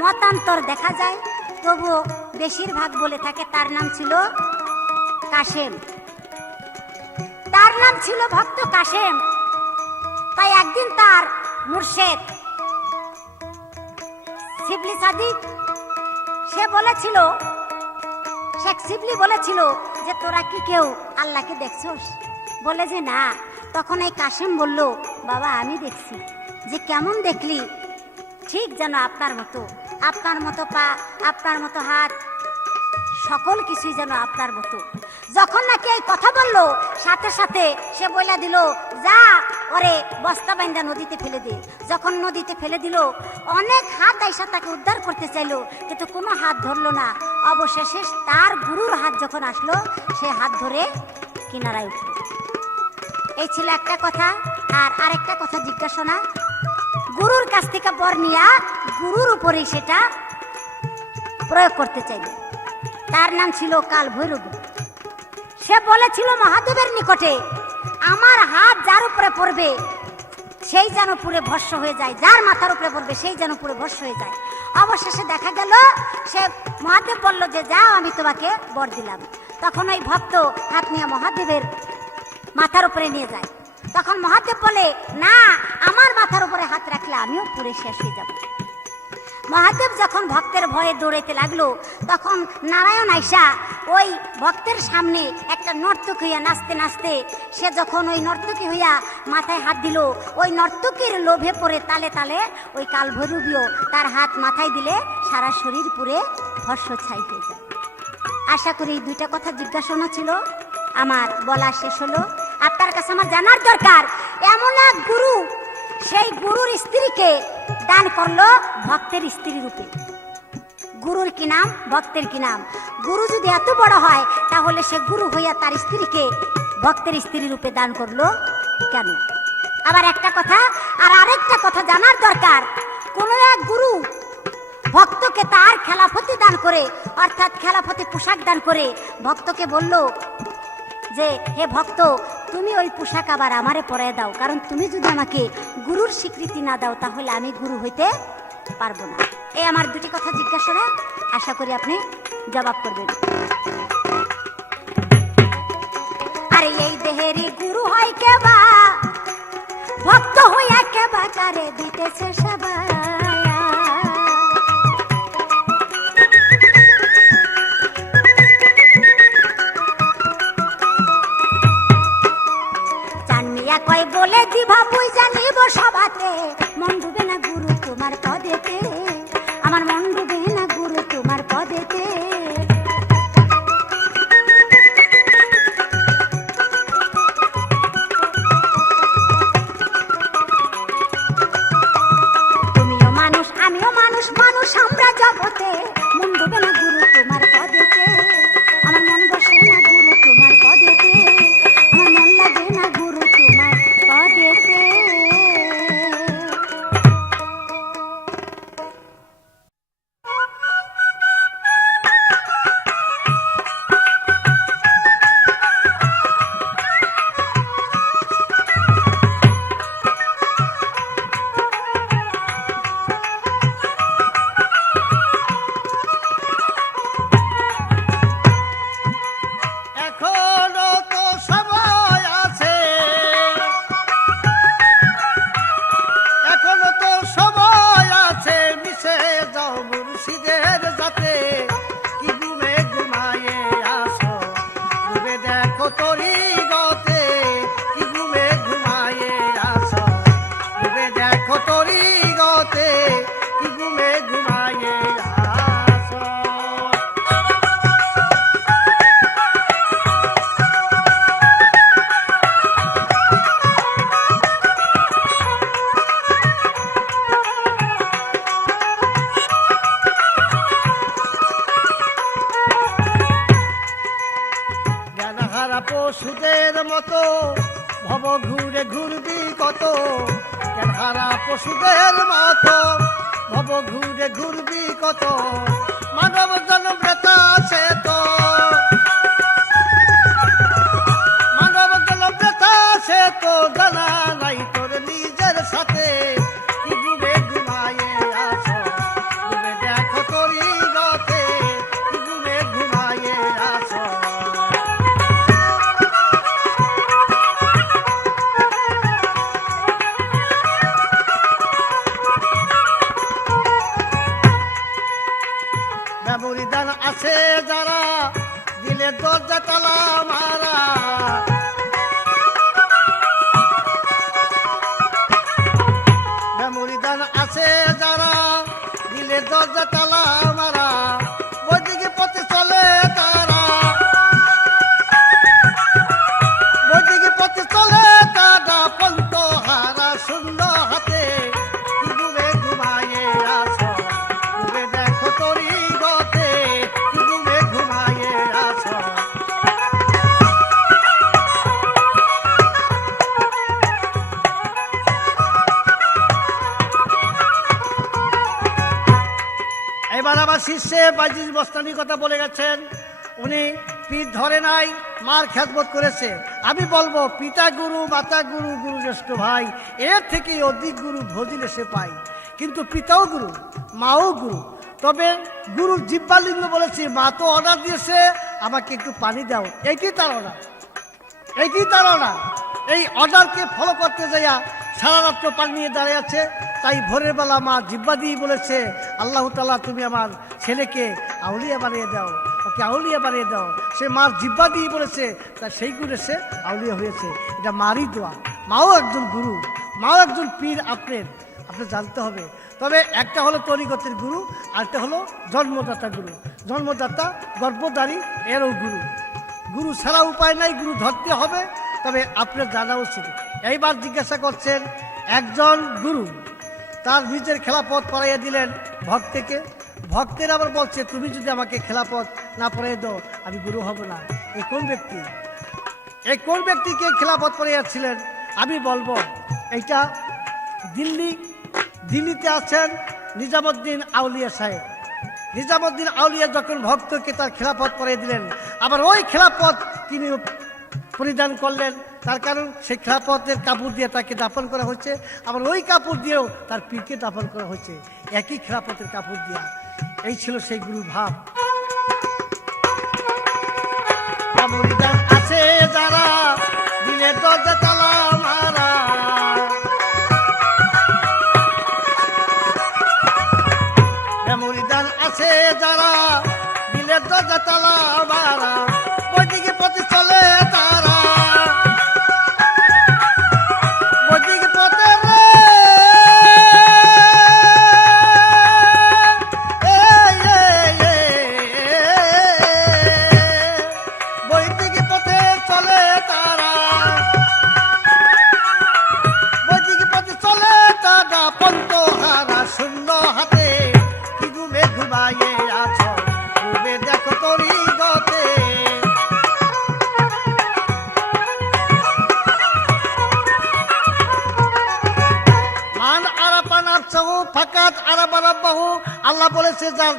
মতান্তর দেখা যায়, তবুও বেশিরভাগ বলে থাকে তার নাম ছিল কাশেম, তার নাম ছিল ভক্ত কাশেম। তাই একদিন তার মুর্শেদ শিবলি সাদিক সে বলেছিল, শেখ শিবলি বলেছিল যে তোরা কি কেউ আল্লাহকে দেখছস? বলে যে না। তখন এই কাশেম বলল, বাবা আমি দেখছি। যে কেমন দেখলি? ঠিক যেন আপনার মতো, আপনার মতো পা, আপনার মতো হাত, সকল কিছুই যেন আপনার মতো। যখন নাকি এই কথা বললো সাথে সাথে সে বলে দিল যা ওরে বস্তা বাইন্দা নদীতে ফেলে দে। যখন নদীতে ফেলে দিল, অনেক হাত আইসা তাকে উদ্ধার করতে চাইলো, কিন্তু কোনো হাত ধরলো না। অবশেষে তার গুরুর হাত যখন আসলো, সে হাত ধরে কিনারায় উঠল। এই ছিল একটা কথা। আর আরেকটা কথা জিজ্ঞাসা না, গুরুর কাছ থেকে বর নিয়া গুরুর উপরেই সেটা প্রয়োগ করতে চাইবে। তার নাম ছিল কাল ভৈরবী। সে বলেছিল মহাদেবের নিকটে, আমার হাত যার উপরে পড়বে সেই যেন পুরে ভস্ম হয়ে যায়, যার মাথার উপরে পড়বে সেই যেন পুরে ভস্ম হয়ে যায়। অবশেষে দেখা গেল সে মহাদেব বলল যে যাও, আমি তোমাকে বর দিলাম। তখন ওই ভক্ত হাত নিয়ে মহাদেবের মাথার উপরে নিয়ে যায়। তখন মহাদেব বলে, না, আমার মাথার উপরে হাত রাখলে আমিও পুরে শেষ হয়ে যাব। মহাদেব যখন ভক্তের ভয়ে দৌড়াইতে লাগলো, তখন নারায়ণ আইসা ওই ভক্তের সামনে একটা নর্তকী হইয়া নাচতে নাচতে, সে যখন ওই নর্তকী হইয়া মাথায় হাত দিল, ওই নর্তকীর লোভে পড়ে তালে তালে ওই কালভৈরবীও তার হাত মাথায় দিলে সারা শরীর পুরে ভস্ম ছাই হয়ে যায়। আশা করি এই দুইটা কথা জিজ্ঞাসা ছিল, আমার বলা শেষ হলো। আপনার কাছে আমার জানার দরকার, এমন এক গুরু, সেই গুরুর স্ত্রীকে দান করলো ভক্তের স্ত্রী রূপে। গুরুর কি নাম, ভক্তের কি নাম? গুরু যদি এত বড় হয়, তাহলে সে গুরু হইয়া তার স্ত্রীকে ভক্তের স্ত্রী রূপে দান করলো কেন? আবার একটা কথা, আর আরেকটা কথা জানার দরকার, কোন এক গুরু ভক্তকে তার খেলাফতি দান করে, অর্থাৎ খেলাফতি পোশাক দান করে ভক্তকে বলল যে, হে ভক্ত, তুমি ওই পোশাক আবার আমারে পরায় দাও, কারণ তুমি যদি আমাকে গুরুর স্বীকৃতি না দাও, তাহলে আমি গুরু হইতে পারবো না। এই আমার দুটি কথা জিজ্ঞাসা, আশা করি আপনি জবাব করবেন। আরে এই দেহেরই গুরু হয় কেবা, ভক্ত হইয়া কেবা কারে দিতেছে সেবা। কয় বলে দিবা বই জানিব সবাতে, মন ডুবে না গুরু তোমার পদেতে, আমার মন ডুবে না গুরু তোমার পদেতে। তুমিও মানুষ আমিও মানুষ, মানুষ আমরা জগতে, মন ডুবে না গুরু তোমার পদেতে, আমার মন বসে না গুরু তোমার পদেতে, আমার মন লাগে না গুরু তোমার পদেতে। এখনো তো সময় আছে, এখনো তো সময় আছে, মিশে যাও মুর্শিদের যাতে, কি ঘুমে ঘুমায়ে আসো, ঘুমে দেখো তরি গতে, কি ঘুমে ঘুমায়ে আসো, ঘুমে দেখো তরি গতে, কি ঘুমে ঘুমায়ে আসো। জ্ঞানহারা পশুদের মতো ভব ঘুরে ঘুরবি কত, জ্ঞানহারা পশুদের মতো ভব ঘুরে ঘুরবি কত, মানব জন্ম ব্যথা সে তো, মানব জন্ম ব্যথা সে তো জানা নাই তোর নিজের সাথে, কি ঘুমে ঘুমায়ে আসো, ঘুমে দেখো তোরি গতে, কি ঘুমে ঘুমায়ে আসো। মেমোরি দান আছে যারা, দিলে দরজা তালা মারা, মেমোরি দান আছে যারা, দিলে দরজা তালা মারা, বৈদিকে পথে চলে তারা, বৈদিকে পথে চলে তারা, এবার আমার শিষ্যে বাইজিদ বস্তানির কথা বলে গেছেন, উনি পীর ধরে নাই, মার খ্যাতবোধ করেছে। আমি বলবো পিতা গুরু, মাতা গুরু, গুরু জ্যেষ্ঠ ভাই, এর থেকে অধিক গুরু ভজিলে সে পাই। কিন্তু পিতাও গুরু, মাও গুরু। তবে গুরুর জিহ্বালিঙ্গ বলেছি, মা তো অর্ডার দিয়েছে আমাকে একটু পানি দাও, এইটি তার অর্ডার, এইটি তার অর্ডার। এই অর্ডারকে ফলো করতে যাইয়া সারা রাত্র পানি নিয়ে দাঁড়িয়ে আছে। তাই ভোরের বেলা মা জিহ্বা দিয়ে বলেছে, আল্লাহ তাআলা তুমি আমার ছেলেকে আউলিয়া বানিয়ে দাও, ওকে আউলিয়া বানিয়ে দাও। সে মার জিহ্বা দিয়ে বলেছে, তা সেই গুণে সে আউলিয়া হয়েছে। এটা মারই দোয়া। মাও একজন গুরু, মাও একজন পীর। আপনি জানতে হবে। তবে একটা হলো তরিকতের গুরু, আরেকটা হলো জন্মদাতা গুরু। জন্মদাতা গর্ভধারী, এরও গুরু। গুরু ছাড়া উপায় নাই, গুরু ধরতে হবে। তবে আপনার জানা উচিত। এইবার জিজ্ঞাসা করছেন, একজন গুরু তার নিজের খেলাপথ পড়াইয়া দিলেন ভক্তকে। ভক্তের আবার বলছে, তুমি যদি আমাকে খেলাপথ না পড়াইয়ে দাও আমি গুরু হব না। এই কোন ব্যক্তি? এই কোন ব্যক্তিকে খেলাপথ পড়াইয়াছিলেন? আমি বলবো এইটা দিল্লিতে আছেন নিজামুদ্দিন আউলিয়া সাহেব। নিজামুদ্দিন আউলিয়া যখন ভক্তকে তার খেলাপথ পড়াইয়ে দিলেন, আবার ওই খেলাপথ তিনি পরিধান করলেন। তার কারণ সেই খেলাপথের কাপড় দিয়ে তাকে দাফন করা হচ্ছে, আবার ওই কাপড় দিয়েও তার পীরকে দাফন করা হচ্ছে, একই খেলাপথের কাপড় দিয়া। এই ছিল সেই গুরু ভাব। আছে যারা দিলের দরজা তালা মারা, মেমোরিদান আছে যারা দিলের দরজা তালা মারা, বৈদিকে পথে চলে তারা, বৈদিকে পথে বৈদিকে পথে চলে তারা, বৈদিকে পথে চলে তারা, পন্ত হারা শূন্য হাতে কি ঘুমে ঘুমাইয়ে আছো, ঘুমে দেখো তরি গতে। মান আরাপান আফসাহু ফাকাত আরাবারাব্বাহু। আল্লাহ বলেছে, যার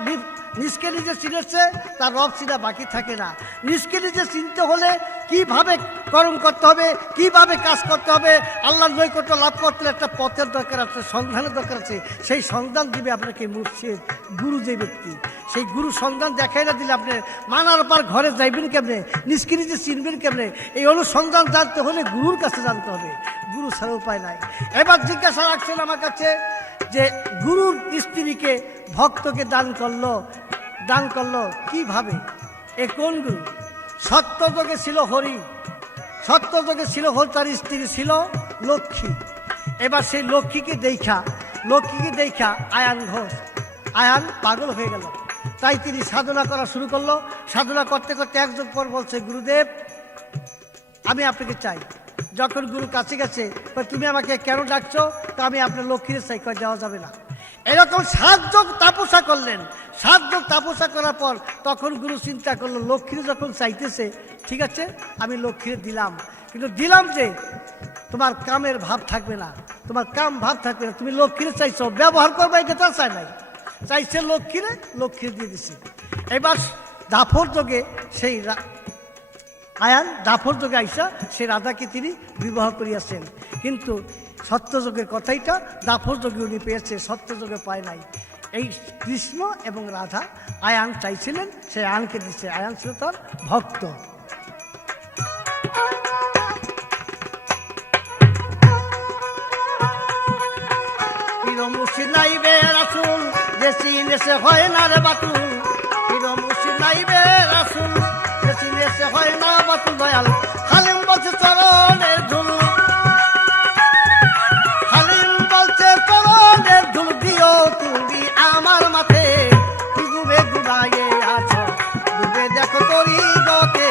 নিজকে নিজে চিনেছে তার রব চিনা বাকি থাকে না। নিজকে নিজে চিনতে হলে কিভাবে কর্ম করতে হবে, কিভাবে কাজ করতে হবে, আল্লাহর নৈকট্য লাভ করতে একটা পথের দরকার আছে, সন্ধানের দরকার আছে। সেই সন্ধান দিবে আপনাকে মুর্শিদ, গুরু যে ব্যক্তি। সেই গুরু সন্ধান দেখাই না দিলে আপনি মানার পর ঘরে যাইবেন কেমনে, নিজকে নিজে চিনবেন কেমনে? এই অনুসন্ধান জানতে হলে গুরুর কাছে জানতে হবে, গুরু ছাড়া উপায় নাই। এবার জিজ্ঞাসা রাখছেন আমার কাছে যে গুরুর স্ত্রীকে ভক্তকে দান করলো কিভাবে? এ কোন গুরু? সত্যযুগে ছিল হরি, সত্যযুগে ছিল হরি, তার স্ত্রী ছিল লক্ষ্মী। এবার সেই লক্ষ্মীকে দেখা আয়ান পাগল হয়ে গেল। তাই তিনি সাধনা করা শুরু করলো। সাধনা করতে করতে একজন পর বলছে, গুরুদেব আমি আপনাকে চাই। যখন গুরু কাছে গেছে, তুমি আমাকে কেন ডাকছো? তো আমি আপনার লক্ষ্মীর চাই, যাওয়া যাবে না। এরকম 7 যোগ তাপসা করলেন। 7 যোগ তাপসা করার পর তখন গুরু চিন্তা করলো, লক্ষ্মীর যখন চাইতেছে, ঠিক আছে আমি লক্ষ্মীর দিলাম, কিন্তু দিলাম যে তোমার কামের ভাব থাকবে না, তোমার কাম ভাব থাকবে না। তুমি লক্ষ্মীর চাইছো, ব্যবহার করবে, এটা তো চাই নাই, চাইছে লক্ষ্মীর দিয়ে দিছে। এবার দাফর যোগে সেই আয়ান দাফর যোগে আইসা সেই রাধাকে তিনি বিবাহ করিয়াছেন। কিন্তু সত্যযুগের কথাইটা দাফর যোগে উনি পেয়েছে, সত্যযুগে পায় নাই। এই কৃষ্ণ এবং রাধা আয়ান চাইছিলেন, সেই আয়ানকে দিচ্ছে। আয়ান ছিল তার ভক্ত। নাইবে রাসুল যে চিনেছে হয় না রে বাতুল, নাইবে রাসুল যে চিনেছে হয় না বাতুল। দয়াল হালিম বলছে চরণের ধুল, হালিম বলছে চরণের ধুল দিও তুমি আমার মাথে, কি ঘুমে ঘুমাইয়ে আছো, ঘুমে দেখো তরি গতে,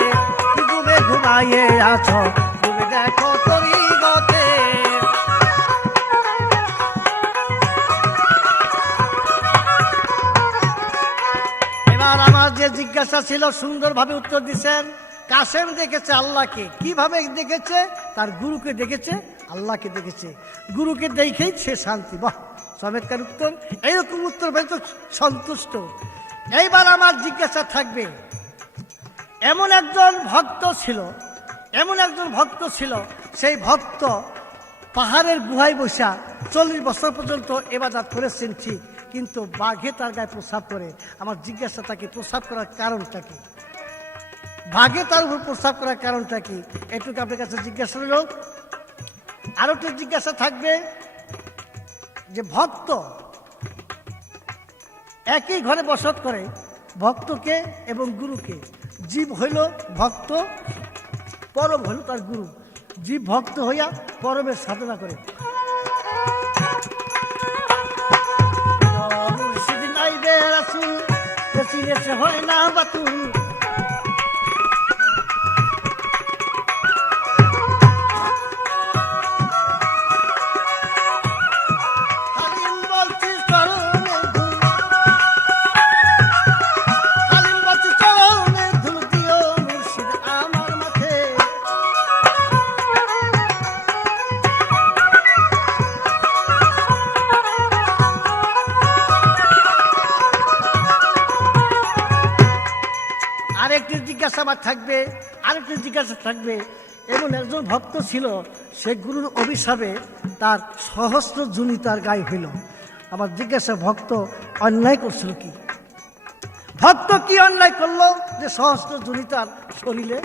কি ঘুমে ঘুমাইয়ে আছো, ঘুমে দেখো তরি গতে। আমার যে জিজ্ঞাসা ছিল সুন্দরভাবে উত্তর দিচ্ছেন। কাসেম দেখেছে আল্লাহকে, কিভাবে দেখেছে? তার গুরুকে দেখেছে, আল্লাহকে দেখেছে। গুরুকে দেখেই সে শান্তি। বাহ, চমৎকার উত্তর। এইরকম উত্তর পেয়ে তো সন্তুষ্ট। এইবার আমার জিজ্ঞাসা থাকবে, এমন একজন ভক্ত ছিল, সেই ভক্ত পাহাড়ের গুহায় বসা 40 বছর পর্যন্ত ইবাদত করেছেন ঠিক, কিন্তু বাঘে তার গায়ে প্রস্রাব করে। আমার জিজ্ঞাসা থাকে, প্রস্রাব করার কারণটা কি? বাঘে তার উপর প্রস্রাব করার কারণটা কি? এটুকু আপনার কাছে জিজ্ঞাসা হল। আরো একটা জিজ্ঞাসা থাকবে যে ভক্ত একই ঘরে বসত করে, ভক্তকে এবং গুরুকে। জীব হইল ভক্ত, পরম হইল তার গুরু। জীব ভক্ত হইয়া পরমের সাধনা করে। হয় না বাতুল, আরেকটি জিজ্ঞাসা থাকবে, এমন একজন ভক্ত ছিল, সে গুরুর অভিশাপে তার সহস্র জুনি তার গায়ে হইল। আমার জিজ্ঞাসা, ভক্ত অন্যায় করছিল কি? ভক্ত কি অন্যায় করলো যে সহস্র জুনি তার শরীরে?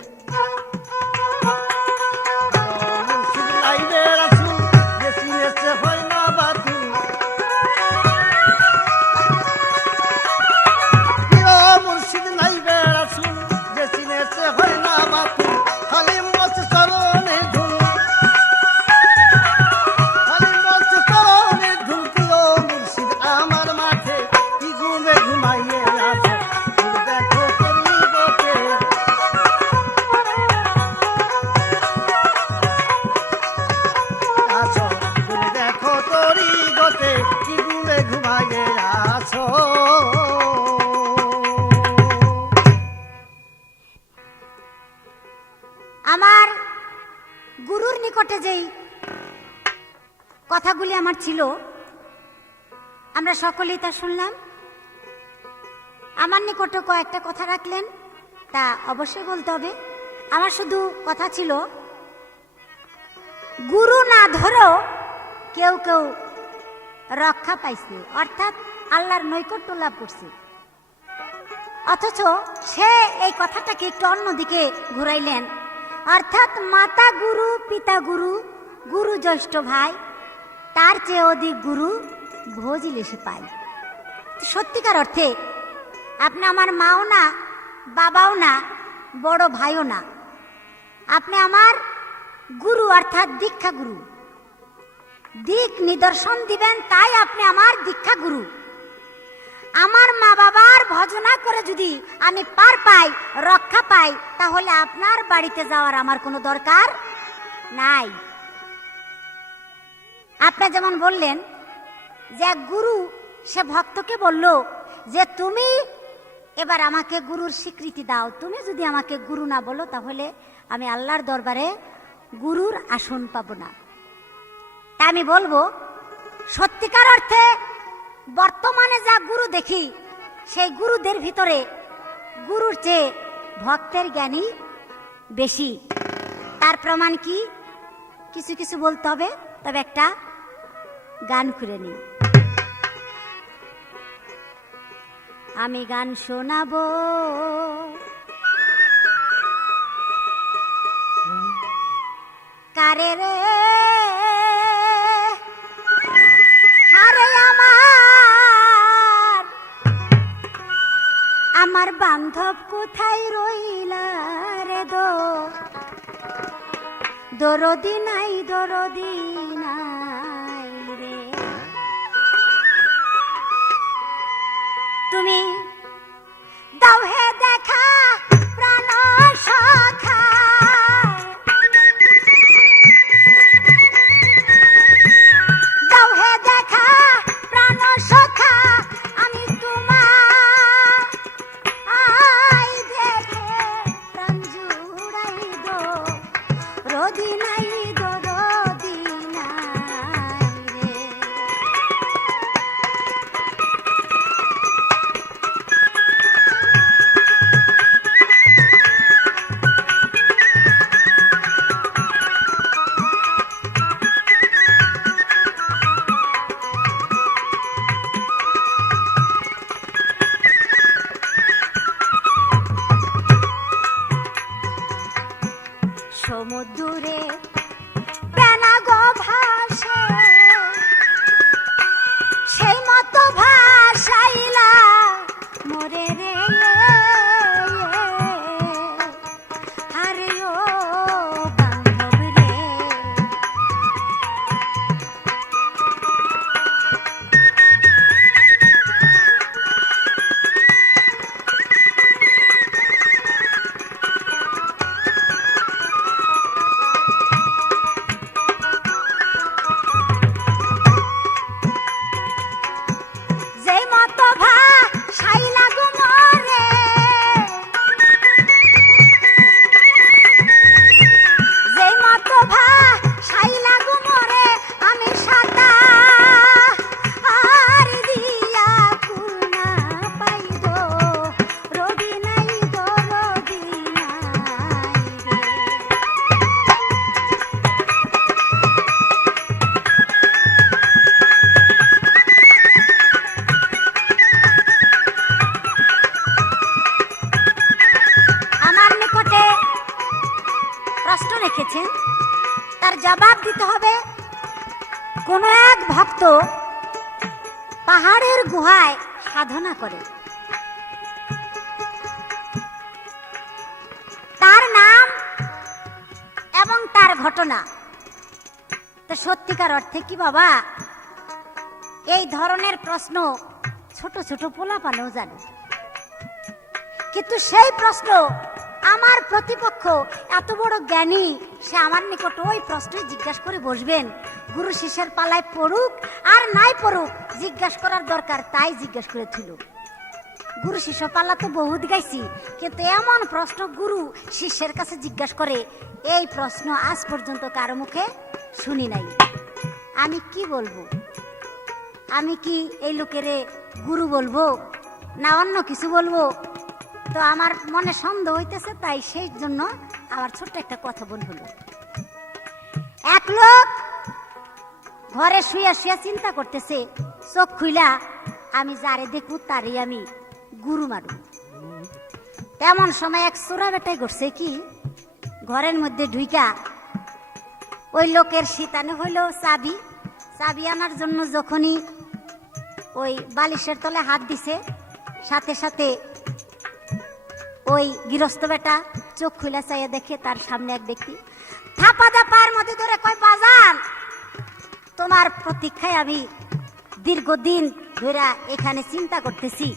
আমার গুরুর নিকটে যেই কথাগুলি আমার ছিল, আমরা সকলেই তা শুনলাম। আমার নিকটে কয়েকটা কথা রাখলেন, তা অবশ্যই বলতে হবে। আমার শুধু কথা ছিল, গুরু না ধরেও কেউ কেউ রক্ষা পাইছে, অর্থাৎ আল্লাহর নৈকট্য লাভ করছে। অথচ সে এই কথাটাকে একটু অন্যদিকে ঘুরাইলেন, অর্থাৎ মাতা গুরু, পিতা গুরু, গুরু জ্যৈষ্ঠ ভাই, তার চেয়ে অধিক গুরু ভজিলে সে পায়। সত্যিকার অর্থে আপনি আমার মাও না, বাবাও না, বড় ভাইও না, আপনি আমার গুরু, অর্থাৎ দীক্ষা গুরু। দিক নিদর্শন দিবেন, তাই আপনি আমার দীক্ষা গুরু। আমার মা বাবার ভজনা করে যদি আমি পার পাই, রক্ষা পাই, তাহলে আপনার বাড়িতে যাওয়ার আমার কোনো দরকার নাই। আপনি যেমন বললেন যে এক গুরু সে ভক্তকে বলল যে তুমি এবার আমাকে গুরুর স্বীকৃতি দাও, তুমি যদি আমাকে গুরু না বলো তাহলে আমি আল্লাহর দরবারে গুরুর আসন পাবো না। তা আমি বলবো, সত্যিকার অর্থে বর্তমানে যা গুরু দেখি, সেই গুরুদের ভিতরে গুরুর চেয়ে ভক্তের জ্ঞানী বেশি। তার প্রমাণ কি? কিছু কিছু বলতে হবে, তবে একটা গান খুলে নিই। আমি গান শোনাবো, কারে রে হারে আমার বান্ধব কোথায় রইলা রে দরদি নাই, দরদি নাই রে। তুমি দাও হে দেখা প্রাণ সখা, দাও হে দেখা প্রাণ সখা, আমি তোমার আই দেখে প্রাণ জুড়াই দো, রদি নাই, দরদি নাই রে। পাহাড়ের গুহায় সাধনা করে। তার নাম এবং তার ঘটনা তো সত্যিকার অর্থে কি বাবা, এই ধরনের প্রশ্ন ছোট ছোট পোলাপানও জানে, কিন্তু সেই প্রশ্ন আমার প্রতিপক্ষ এত বড় জ্ঞানী, সে আমার নিকট ওই প্রশ্নই জিজ্ঞাসা করে বসবেন। গুরু শিষ্যের পালায় পড়ুক আর নাই পড়ুক, জিজ্ঞাসা করার দরকার তাই জিজ্ঞাসা করেছিল। গুরু শিষ্য পাল্লা তো বহুত গাইছি, কিন্তু এমন প্রশ্ন গুরু শিষ্যের কাছে জিজ্ঞাসা করে, এই প্রশ্ন আজ পর্যন্ত কারো মুখে শুনি নাই। আমি কি বলবো? আমি কি এই লোকেরে গুরু বলবো না অন্য কিছু বলবো? তো আমার মনে সন্দেহ হইতেছে, তাই সেই জন্য আমার ছোট্ট একটা কথা বলবো। এক লোক ঘরে শুয়ে শুয়ে চিন্তা করতেছে, চোখ খুইলা আমি যারে দেখু তারই আমি গুরু মারু। তেমন সময় এক চোরা বেটাই করছে কি, ঘরের মধ্যে ঢুইকা ওই লোকের শীতানে হইল চাবি। চাবি আনার জন্য যখনই ওই বালিশের তলে হাত দিছে, সাথে সাথে ওই গৃহস্থ বেটা চোখ খুলে চাইয়া দেখে তার সামনে এক ব্যক্তি থাপা দা পায়ের মধ্যে ধরে কয়, বাজান তোমার প্রতীক্ষায় আমি দীর্ঘদিন ধরে এখানে চিন্তা করতেছি,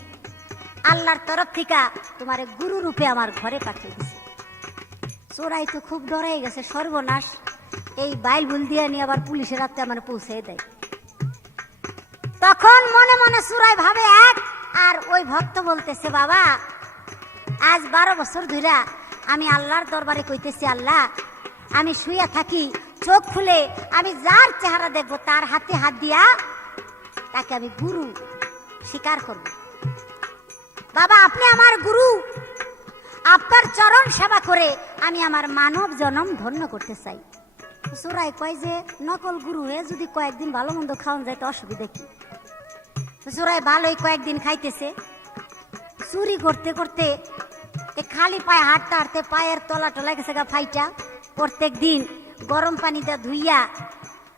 আল্লাহর তরফ থেকে তোমার গুরু রূপে আমার ঘরে পাঠিয়ে দিছে। চোরাই তো খুব ডরাই গেছে, সর্বনাশ, এই বাইল বুল দিয়ে নিয়ে আবার পুলিশের হাতে আমার পৌঁছে দেয়। তখন মনে মনে চোরাই ভাবে এক, আর ওই ভক্ত বলতেছে, বাবা আজ 12 বছর ধরে আমি আল্লাহর দরবারে কইতেছি, আল্লাহ আমি শুয়ে থাকি, চোখ খুলে আমি যার চেহারা দেখবো তার হাতে হাত দিয়া তাকে আমি গুরু স্বীকার করব। বাবা আপনি আমার গুরু, আপনার চরণ সেবা করে আমি আমার মানব জন্ম ধন্য করতে চাই। চোরাই কয় যে নকল গুরু হয়ে যদি কয়েকদিন ভালো মন্দ খাওয়ান যায় তো অসুবিধা কি? চোরাই ভালোই কয়েকদিন খাইতেছে। চুরি করতে করতে খালি পায়ে হাঁটতে হাঁটতে পায়ের তলা টলা গেছে গা ফাইটা। প্রত্যেক দিন গরম পানি দিয়ে ধুইয়া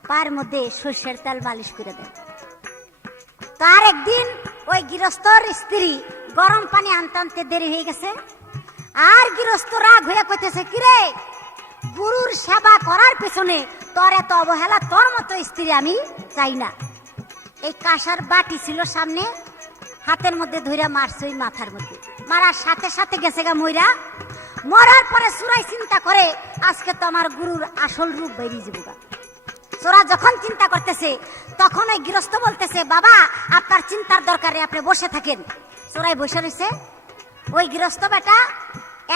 পায়ের মধ্যে সর্ষের তেল মালিশ করে দেয়। তার একদিন ওই গৃহস্থর স্ত্রী গরম পানি আনতে আনতে দেরি হয়ে গেছে, আর গৃহস্থ রাগ হইয়া কইতেছে, কিরে গুরুর সেবা করার পেছনে তোর এত অবহেলা, তোর মতো স্ত্রী আমি চাই না। এই কাঁসার বাটি ছিল সামনে, হাতের মধ্যে ধইরা মারছে ওই মাথার মধ্যে, মারার সাথে সাথে গেছে গা মইরা। মরার পরে চোরাই চিন্তা করে, আজকে তো আমার গুরুর আসল রূপ বেরিয়ে যাবো গা। চোরা যখন চিন্তা করতেছে তখন ওই গৃহস্থ বলতেছে, বাবা আপনার চিন্তার দরকারে আপনি বসে থাকেন। চোরাই বসে রয়েছে। ওই গৃহস্থ বেটা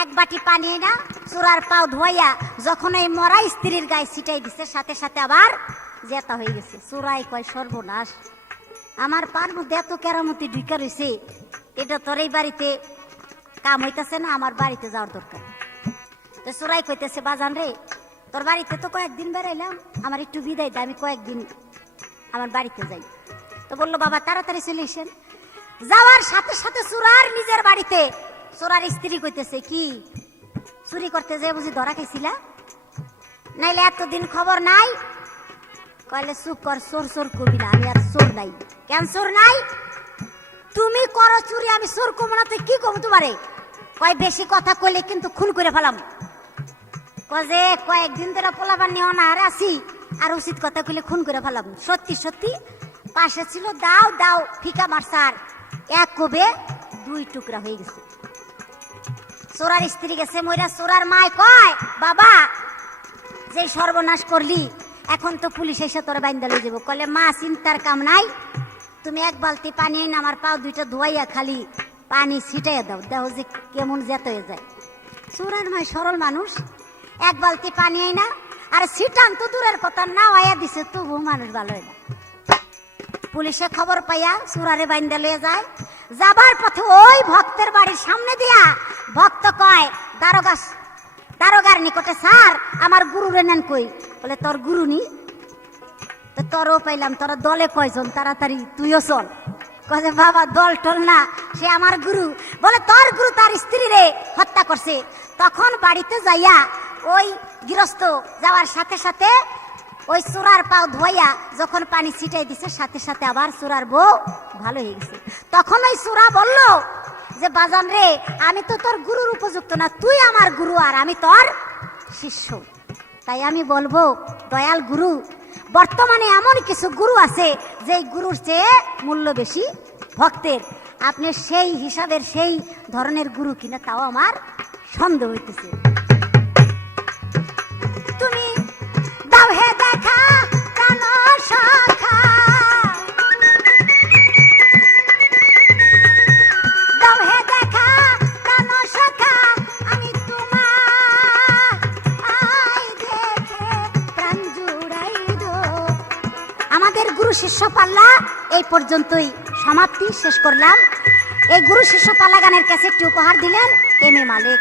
এক বাটি পানি না চোরার পাও ধোয়াইয়া যখন এই মরা স্ত্রীর গায়ে ছিটাই দিছে, সাথে সাথে আবার জেতা হয়ে গেছে। চোরাই কয়, সর্বনাশ, আমার পার মধ্যে এত কেরামতি ঢুকা রয়েছে, এটা তোর এই বাড়িতে কাম হইতেছে না, আমার বাড়িতে যাওয়ার দরকার। তো চোরাই কইতেছে, বাজান রে তোর বাড়িতে তো কয়েকদিন বেড়াইলাম, আমার একটু বিদায় দে, আমি কয়েকদিন আমার বাড়িতে যাই। তো বললো, বাবা তাড়াতাড়ি চলে এসেন। যাওয়ার সাথে সাথে চোরার নিজের বাড়িতে চোরার স্ত্রী কইতেছে, কি চুরি করতে যে বুঝি ধরা খাইছিলা, নাইলে এতদিন খবর নাই? কইলে, চুপ কর, চোর চোর কবি না, আমি আর চোর নাই। কেন চোর নাই? তুমি করো চুরি, আমি চোর কমো না, তুই কি কমো তোমারে? কয়, বেশি কথা কইলে কিন্তু খুন করে ফেলাম। যে কয়েকদিন ধরে পোলাবার নিয়ে অনাহারে আছি, আর উচিত কথা কইলে খুন করে ফেলাম। সত্যি সত্যি পাশে ছিল, দাও দাও ফিকা মারসার, এক কবে 2 টুকরা হয়ে গেছে। চোরার স্ত্রী গেছে মইরা। চোরার মায় কয়, বাবা যে সর্বনাশ করলি, এখন তো পুলিশ এসে তোর বাইন্দা লয়ে যাবো। কলে, মা চিন্তার কাম নাই, তুমি এক বালতি পানি এনে আমার পাও 2টা ধোয়াইয়া খালি পানি ছিটাইয়া দাও, দেখো যে কেমন যেত হয়ে যায়। চোরার মায় সরল মানুষ, এক বালতি পানি আইনা আর ছিটান তো দূরের কথা, না আয়া দিছে, তবু মানুষ ভালো হয় না। পুলিশে খবর পাইয়া চোরারে বাইন্দা লয়ে যায়। যাবার পথে ওই ভক্তের বাড়ির সামনে দিয়া ভক্ত কয়, দারোগার নিকটে, স্যার আমার গুরুরে নেন কই? বলে, তোর গুরু নি? তো তোরও পাইলাম, তোরা দলে কয়জন, তাড়াতাড়ি তুইও চল। কয়ে, বাবা দল টল না, সে আমার গুরু। বলে, তোর গুরু তার স্ত্রী রে হত্যা করছে। তখন বাড়িতে যাইয়া ওই গৃহস্থ যাওয়ার সাথে সাথে ওই চূড়ার পাও ধোয়া যখন পানি ছিটাই দিছে সাথে সাথে আবার চূড়ার বউ ভালো হয়ে গেছে। তখন ওই চূড়া বলল যে বাজান রে, আমি তো তোর গুরুর উপযুক্ত না, তুই আমার গুরু আর আমি তোর শিষ্য। তাই আমি বলবো দয়াল গুরু, বর্তমানে এমন কিছু গুরু আছে যে গুরুর চেয়ে মূল্য বেশি ভক্তের। আপনি সেই হিসাবের সেই ধরনের গুরু কিনা তাও আমার সন্দেহ হইতেছে। তুমি দাও হে দেখা প্রাণ সখা, দাও হে দেখা প্রাণ সখা, আমি তোমায় দেখে প্রাণ জুড়াই দো। আমাদের গুরু শিষ্য পাল্লা এই পর্যন্তই সমাপ্তি শেষ করলাম। এই গুরু শিষ্য পাল্লা গানের ক্যাসেটটি উপহার দিলেন এম এ মালিক।